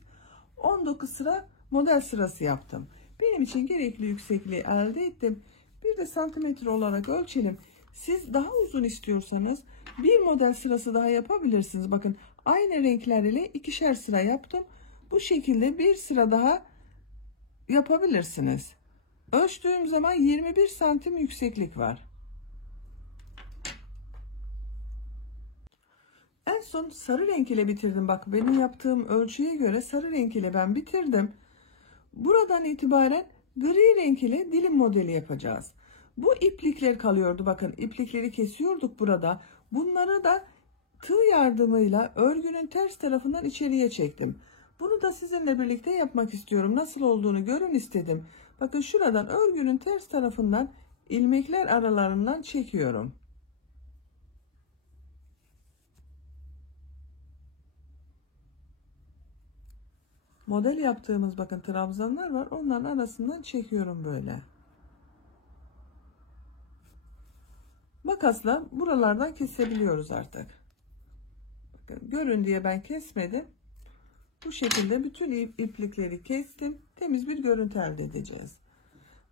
19 sıra model sırası yaptım. Benim için gerekli yüksekliği elde ettim. Bir de santimetre olarak ölçelim. Siz daha uzun istiyorsanız bir model sırası daha yapabilirsiniz. Bakın aynı renkler ile ikişer sıra yaptım. Bu şekilde bir sıra daha yapabilirsiniz. Ölçtüğüm zaman 21 santim yükseklik var. En son sarı renk ile bitirdim. Bak benim yaptığım ölçüye göre sarı renk ile ben bitirdim. Buradan itibaren gri renk ile dilim modeli yapacağız. Bu iplikler kalıyordu. Bakın iplikleri kesiyorduk burada. Bunları da tığ yardımıyla örgünün ters tarafından içeriye çektim. Bunu da sizinle birlikte yapmak istiyorum. Nasıl olduğunu görün istedim. Bakın şuradan örgünün ters tarafından ilmekler aralarından çekiyorum. Model yaptığımız bakın trabzanlar var. Onların arasından çekiyorum böyle. Makasla buralardan kesebiliyoruz artık. Bakın, görün diye ben kesmedim. Bu şekilde bütün iplikleri kestim. Temiz bir görüntü elde edeceğiz.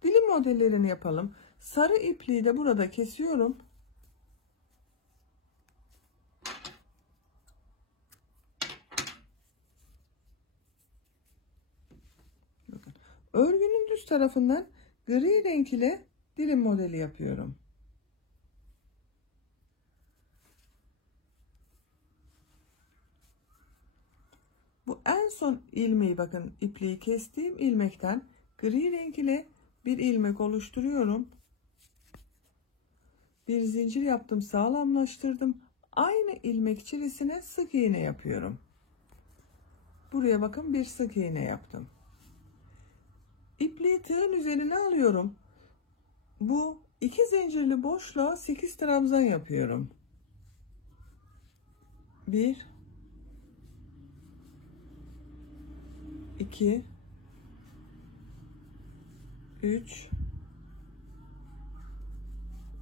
Dilim modellerini yapalım. Sarı ipliği de burada kesiyorum. Bakın, örgünün düz tarafından gri renk ile dilim modeli yapıyorum. Bu en son ilmeği bakın ipliği kestiğim ilmekten gri renk ile bir ilmek oluşturuyorum. Bir zincir yaptım, sağlamlaştırdım. Aynı ilmek çivisine sık iğne yapıyorum. Buraya bakın bir sık iğne yaptım. İpliği tığın üzerine alıyorum. Bu iki zincirli boşluğa 8 trabzan yapıyorum. 1 2 3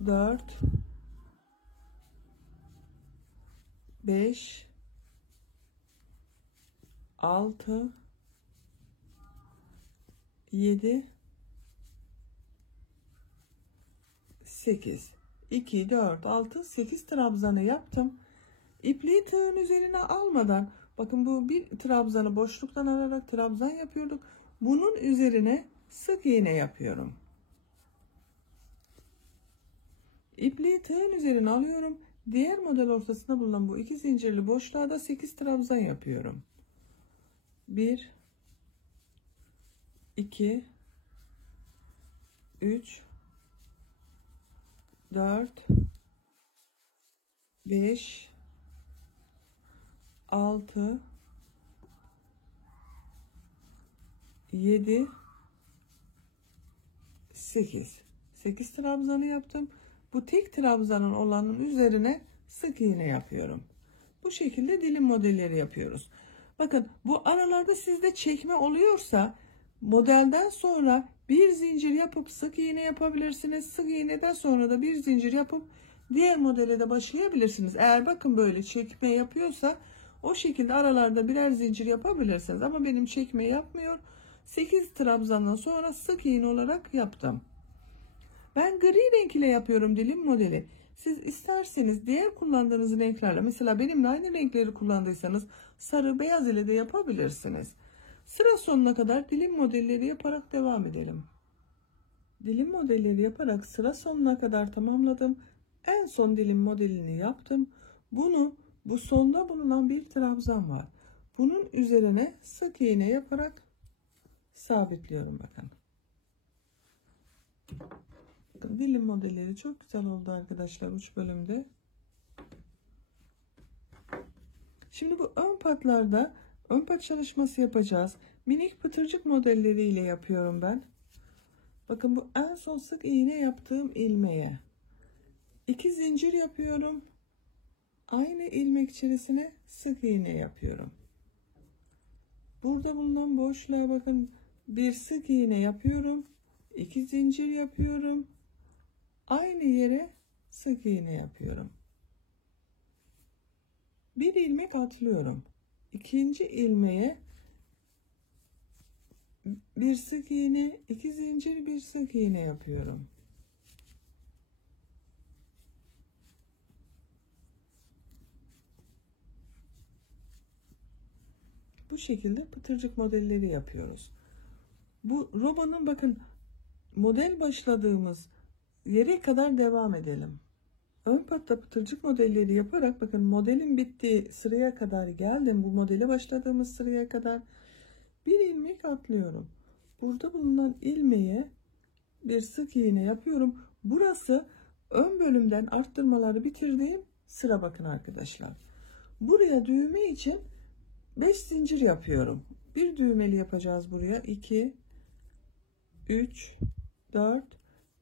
4 5 6 7 8 2 4 6 8 trabzanı yaptım. İpliği tığın üzerine almadan bakın bu bir trabzanı boşluktan alarak trabzan yapıyorduk. Bunun üzerine sık iğne yapıyorum. İpliği tığın üzerine alıyorum. Diğer model ortasında bulunan bu iki zincirli boşluğa da 8 trabzan yapıyorum. 1 2 3 4 5 6 7 8 trabzanı yaptım. Bu tek trabzanın olanın üzerine sık iğne yapıyorum. Bu şekilde dilim modelleri yapıyoruz. Bakın bu aralarda sizde çekme oluyorsa modelden sonra bir zincir yapıp sık iğne yapabilirsiniz. Sık iğneden sonra da bir zincir yapıp diğer modele de başlayabilirsiniz. Eğer bakın böyle çekme yapıyorsa o şekilde aralarda birer zincir yapabilirsiniz. Ama benim çekme yapmıyor. 8 trabzandan sonra sık iğne olarak yaptım. Ben gri renk ile yapıyorum dilim modeli. Siz isterseniz diğer kullandığınız renklerle, mesela benimle aynı renkleri kullandıysanız sarı beyaz ile de yapabilirsiniz. Sıra sonuna kadar dilim modelleri yaparak devam edelim. dilim modelleri yaparak sıra sonuna kadar tamamladım. En son dilim modelini yaptım. Bu sonda bulunan bir trabzan var. Bunun üzerine sık iğne yaparak sabitliyorum bakın. Bakın dilim modelleri çok güzel oldu arkadaşlar uç bölümde. Şimdi bu ön patlarda ön pat çalışması yapacağız. Minik pıtırcık modelleriyle yapıyorum ben. Bakın bu en son sık iğne yaptığım ilmeğe 2 zincir yapıyorum. Aynı ilmek içerisine sık iğne yapıyorum. Burada bulunan boşluğa bakın, bir sık iğne yapıyorum. 2 zincir yapıyorum. Aynı yere sık iğne yapıyorum. Bir ilmek atlıyorum. İkinci ilmeğe bir sık iğne, 2 zincir, bir sık iğne yapıyorum. Bu şekilde pıtırcık modelleri yapıyoruz. Bu robanın bakın model başladığımız yere kadar devam edelim. Ön patta pıtırcık modelleri yaparak bakın modelin bittiği sıraya kadar geldim. Bu modele başladığımız sıraya kadar bir ilmek atlıyorum. Burada bulunan ilmeğe bir sık iğne yapıyorum. Burası ön bölümden arttırmaları bitirdiğim sıra bakın arkadaşlar. Buraya düğme için 5 zincir yapıyorum. Bir düğmeli yapacağız buraya. 2 3 4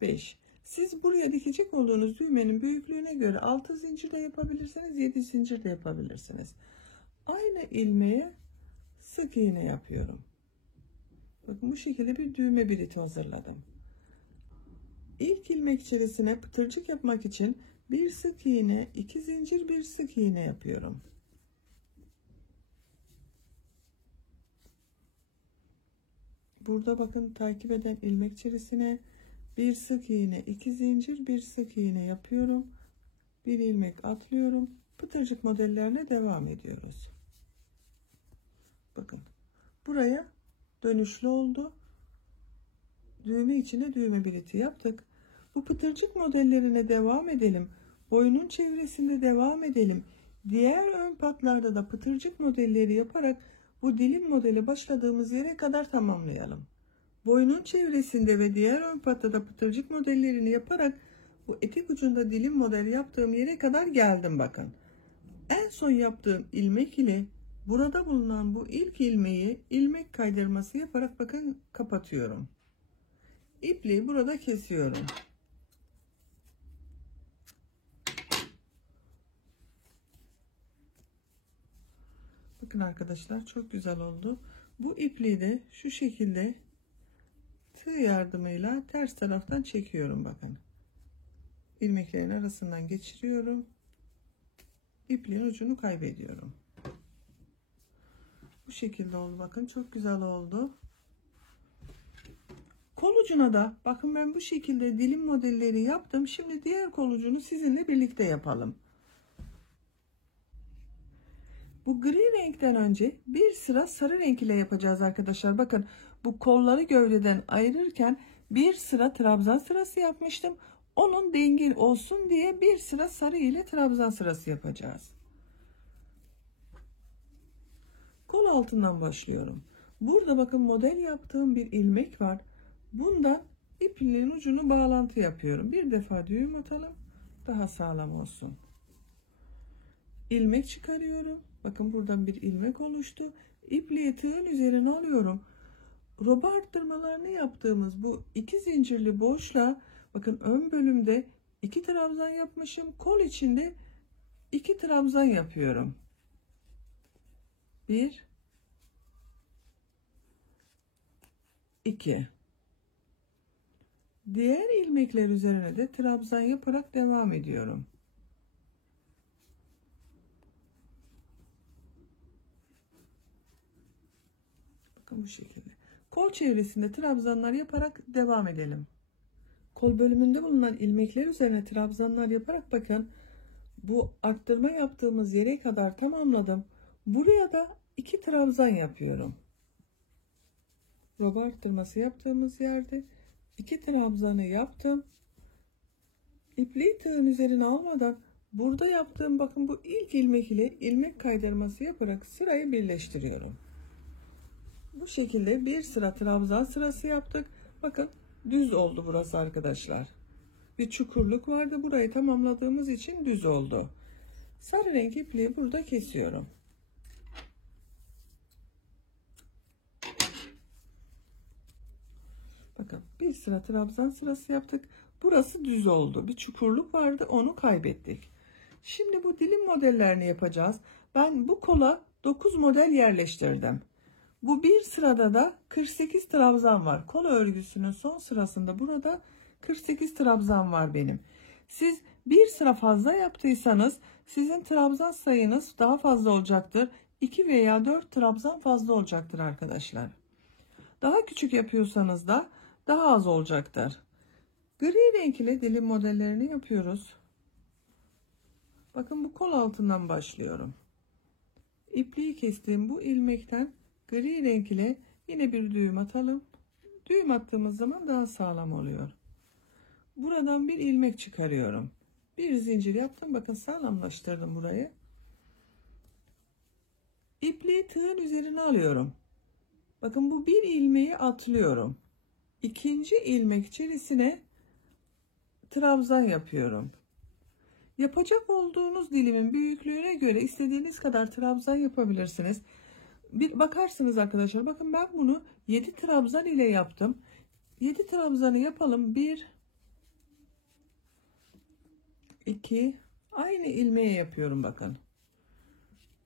5. Siz buraya dikecek olduğunuz düğmenin büyüklüğüne göre 6 zincir de yapabilirsiniz, 7 zincir de yapabilirsiniz. Aynı ilmeğe sık iğne yapıyorum. Bakın bu şekilde bir düğme biriti hazırladım. İlk ilmek içerisine pıtırcık yapmak için bir sık iğne, 2 zincir, bir sık iğne yapıyorum. Burada bakın takip eden ilmek içerisine bir sık iğne, 2 zincir, bir sık iğne yapıyorum. Bir ilmek atlıyorum. Pıtırcık modellerine devam ediyoruz. Bakın buraya dönüşlü oldu. Düğme içine düğme biriti yaptık. Bu pıtırcık modellerine devam edelim. Boynun çevresinde devam edelim. Diğer ön patlarda da pıtırcık modelleri yaparak bu dilim modeli başladığımız yere kadar tamamlayalım. Boynun çevresinde ve diğer ön patta da pıtırcık modellerini yaparak bu etek ucunda dilim model yaptığım yere kadar geldim bakın. En son yaptığım ilmek ile burada bulunan bu ilk ilmeği ilmek kaydırması yaparak bakın kapatıyorum. İpliği burada kesiyorum. Bakın arkadaşlar çok güzel oldu. Bu ipliği de şu şekilde tığ yardımıyla ters taraftan çekiyorum bakın. İlmeklerin arasından geçiriyorum. İpliğin ucunu kaybediyorum. Bu şekilde oldu bakın çok güzel oldu. Kol ucuna da bakın ben bu şekilde dilim modelleri yaptım. Şimdi diğer kol ucunu sizinle birlikte yapalım. Bu gri renkten önce bir sıra sarı renk ile yapacağız arkadaşlar. Bakın bu kolları gövdeden ayırırken bir sıra trabzan sırası yapmıştım. Onun dengin olsun diye bir sıra sarı ile trabzan sırası yapacağız. Kol altından başlıyorum. Burada bakın model yaptığım bir ilmek var. Bundan ipliğin ucunu bağlantı yapıyorum. Bir defa düğüm atalım. Daha sağlam olsun. İlmek çıkarıyorum. Bakın buradan bir ilmek oluştu. İpliği tığın üzerine alıyorum. Roba arttırmalarını yaptığımız bu 2 zincirli boşluğa bakın ön bölümde 2 trabzan yapmışım. Kol içinde 2 trabzan yapıyorum. 1 2. Diğer ilmekler üzerine de trabzan yaparak devam ediyorum. Bakın bu şekilde. Kol çevresinde trabzanlar yaparak devam edelim. Kol bölümünde bulunan ilmekler üzerine trabzanlar yaparak bakın bu arttırma yaptığımız yere kadar tamamladım. Buraya da 2 trabzan yapıyorum. Roba arttırması yaptığımız yerde 2 trabzanı yaptım. İpliği tığın üzerine almadan burada yaptığım bakın bu ilk ilmek ile ilmek kaydırması yaparak sırayı birleştiriyorum. Bu şekilde bir sıra trabzan sırası yaptık. Bakın düz oldu burası arkadaşlar. Bir çukurluk vardı. Burayı tamamladığımız için düz oldu. Sarı renk ipliği burada kesiyorum. Bakın bir sıra trabzan sırası yaptık. Burası düz oldu. Bir çukurluk vardı. Onu kaybettik. Şimdi bu dilim modellerini yapacağız. Ben bu kola 9 model yerleştirdim. Bu bir sırada da 48 trabzan var. Kola örgüsünün son sırasında burada 48 trabzan var benim. Siz bir sıra fazla yaptıysanız sizin trabzan sayınız daha fazla olacaktır. 2 veya 4 trabzan fazla olacaktır arkadaşlar. Daha küçük yapıyorsanız da daha az olacaktır. Gri renk ile dilim modellerini yapıyoruz. Bakın bu kol altından başlıyorum. İpliği kestiğim bu ilmekten gri renk ile yine bir düğüm atalım. Düğüm attığımız zaman daha sağlam oluyor. Buradan bir ilmek çıkarıyorum. Bir zincir yaptım. Bakın sağlamlaştırdım burayı. İpliği tığın üzerine alıyorum. Bakın bu bir ilmeği atlıyorum. İkinci ilmek içerisine trabzan yapıyorum. Yapacak olduğunuz dilimin büyüklüğüne göre istediğiniz kadar trabzan yapabilirsiniz. Bir bakarsınız arkadaşlar. Bakın ben bunu 7 trabzan ile yaptım. 7 trabzanı yapalım. 1 2 aynı ilmeği yapıyorum bakın.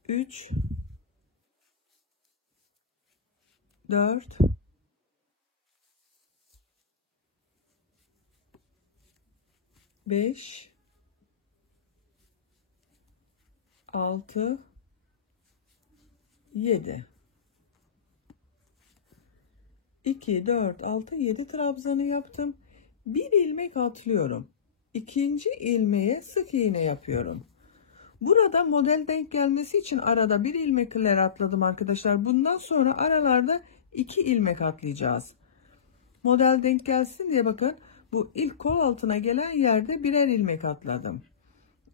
3 4 5 6 7 2 4 6 7 trabzanı yaptım. Bir ilmek atlıyorum. İkinci ilmeğe sık iğne yapıyorum. Burada model denk gelmesi için arada bir ilmekler atladım arkadaşlar. Bundan sonra aralarda 2 ilmek atlayacağız. Model denk gelsin diye bakın bu ilk kol altına gelen yerde birer ilmek atladım.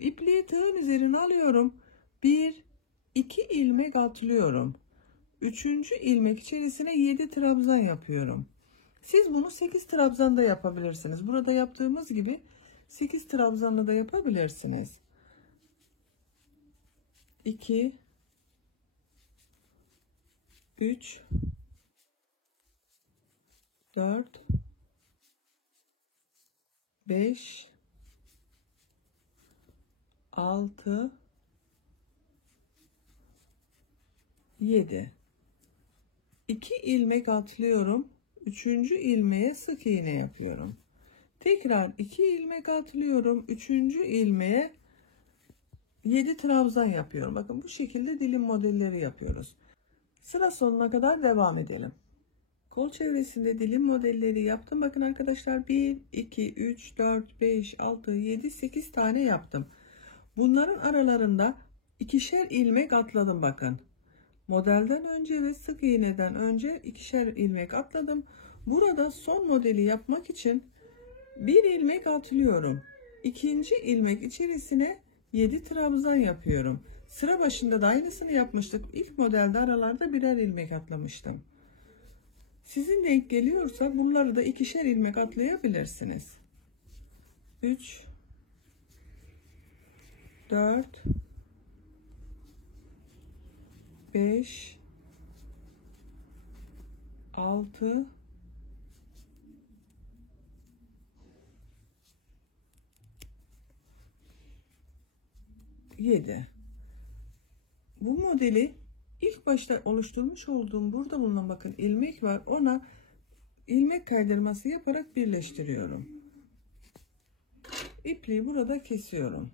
İpliği tığın üzerine alıyorum. 1 2 ilmek atlıyorum. Üçüncü ilmek içerisine 7 trabzan yapıyorum. Siz bunu 8 trabzan da yapabilirsiniz. Burada yaptığımız gibi 8 trabzanlı da yapabilirsiniz. 2 3 4 5 6 7 2 ilmek atlıyorum. Üçüncü ilmeğe sık iğne yapıyorum. Tekrar 2 ilmek atlıyorum. Üçüncü ilmeğe 7 trabzan yapıyorum. Bakın bu şekilde dilim modelleri yapıyoruz. Sıra sonuna kadar devam edelim. Kol çevresinde dilim modelleri yaptım. Bakın arkadaşlar 1 2 3 4 5 6 7 8 tane yaptım. Bunların aralarında ikişer ilmek atladım bakın. Modelden önce ve sık iğneden önce ikişer ilmek atladım. Burada son modeli yapmak için bir ilmek atlıyorum. İkinci ilmek içerisine 7 trabzan yapıyorum. Sıra başında da aynısını yapmıştık. İlk modelde aralarda birer ilmek atlamıştım. Sizin denk geliyorsa bunları da ikişer ilmek atlayabilirsiniz. 3 4 5 6 7. Bu modeli ilk başta oluşturmuş olduğum burada bulunan bakın ilmek var. Ona ilmek kaydırması yaparak birleştiriyorum. İpliği burada kesiyorum.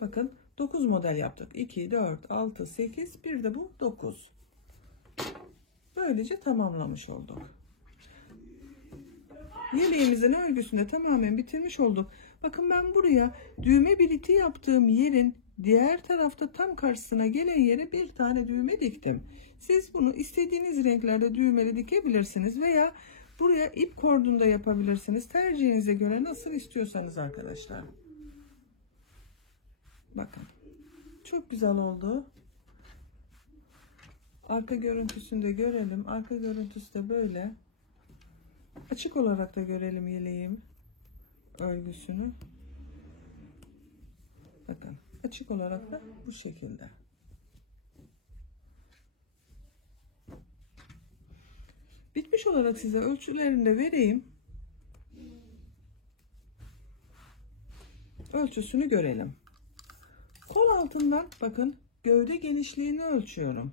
Bakın 9 model yaptık. 2, 4, 6, 8, bir de bu 9. Böylece tamamlamış olduk. Yeleğimizin örgüsünü tamamen bitirmiş olduk. Bakın ben buraya düğme biliti yaptığım yerin Diğer tarafta tam karşısına gelen yere bir tane düğme diktim. Siz bunu istediğiniz renklerde düğmeli dikebilirsiniz veya buraya ip kordunda yapabilirsiniz. Tercihinize göre nasıl istiyorsanız arkadaşlar. Bakın. Çok güzel oldu. Arka görüntüsünü de görelim. Arka görüntüsü de böyle. Açık olarak da görelim yeleğim örgüsünü. Bakın. Açık olarak da bu şekilde. Bitmiş olarak size ölçülerini de vereyim. Ölçüsünü görelim. Kol altından bakın gövde genişliğini ölçüyorum.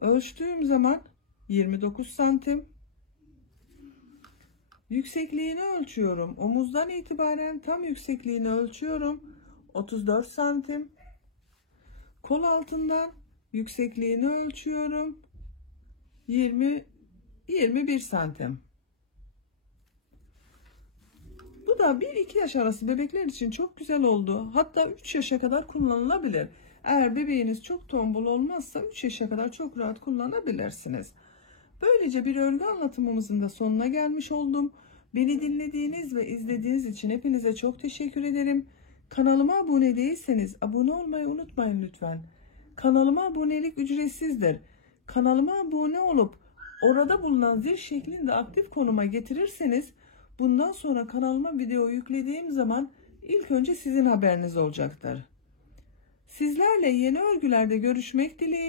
Ölçtüğüm zaman 29 santim. Yüksekliğini ölçüyorum. Omuzdan itibaren tam yüksekliğini ölçüyorum. 34 santim. Kol altından yüksekliğini ölçüyorum. 21 santim. Bu da 1-2 yaş arası bebekler için çok güzel oldu. Hatta 3 yaşa kadar kullanılabilir. Eğer bebeğiniz çok tombul olmazsa 3 yaşa kadar çok rahat kullanabilirsiniz. Böylece bir örgü anlatımımızın da sonuna gelmiş oldum. Beni dinlediğiniz ve izlediğiniz için hepinize çok teşekkür ederim. Kanalıma abone değilseniz abone olmayı unutmayın lütfen. Kanalıma abonelik ücretsizdir. Kanalıma abone olup orada bulunan zil şeklinde aktif konuma getirirseniz bundan sonra kanalıma video yüklediğim zaman ilk önce sizin haberiniz olacaktır. Sizlerle yeni örgülerde görüşmek dileğiyle.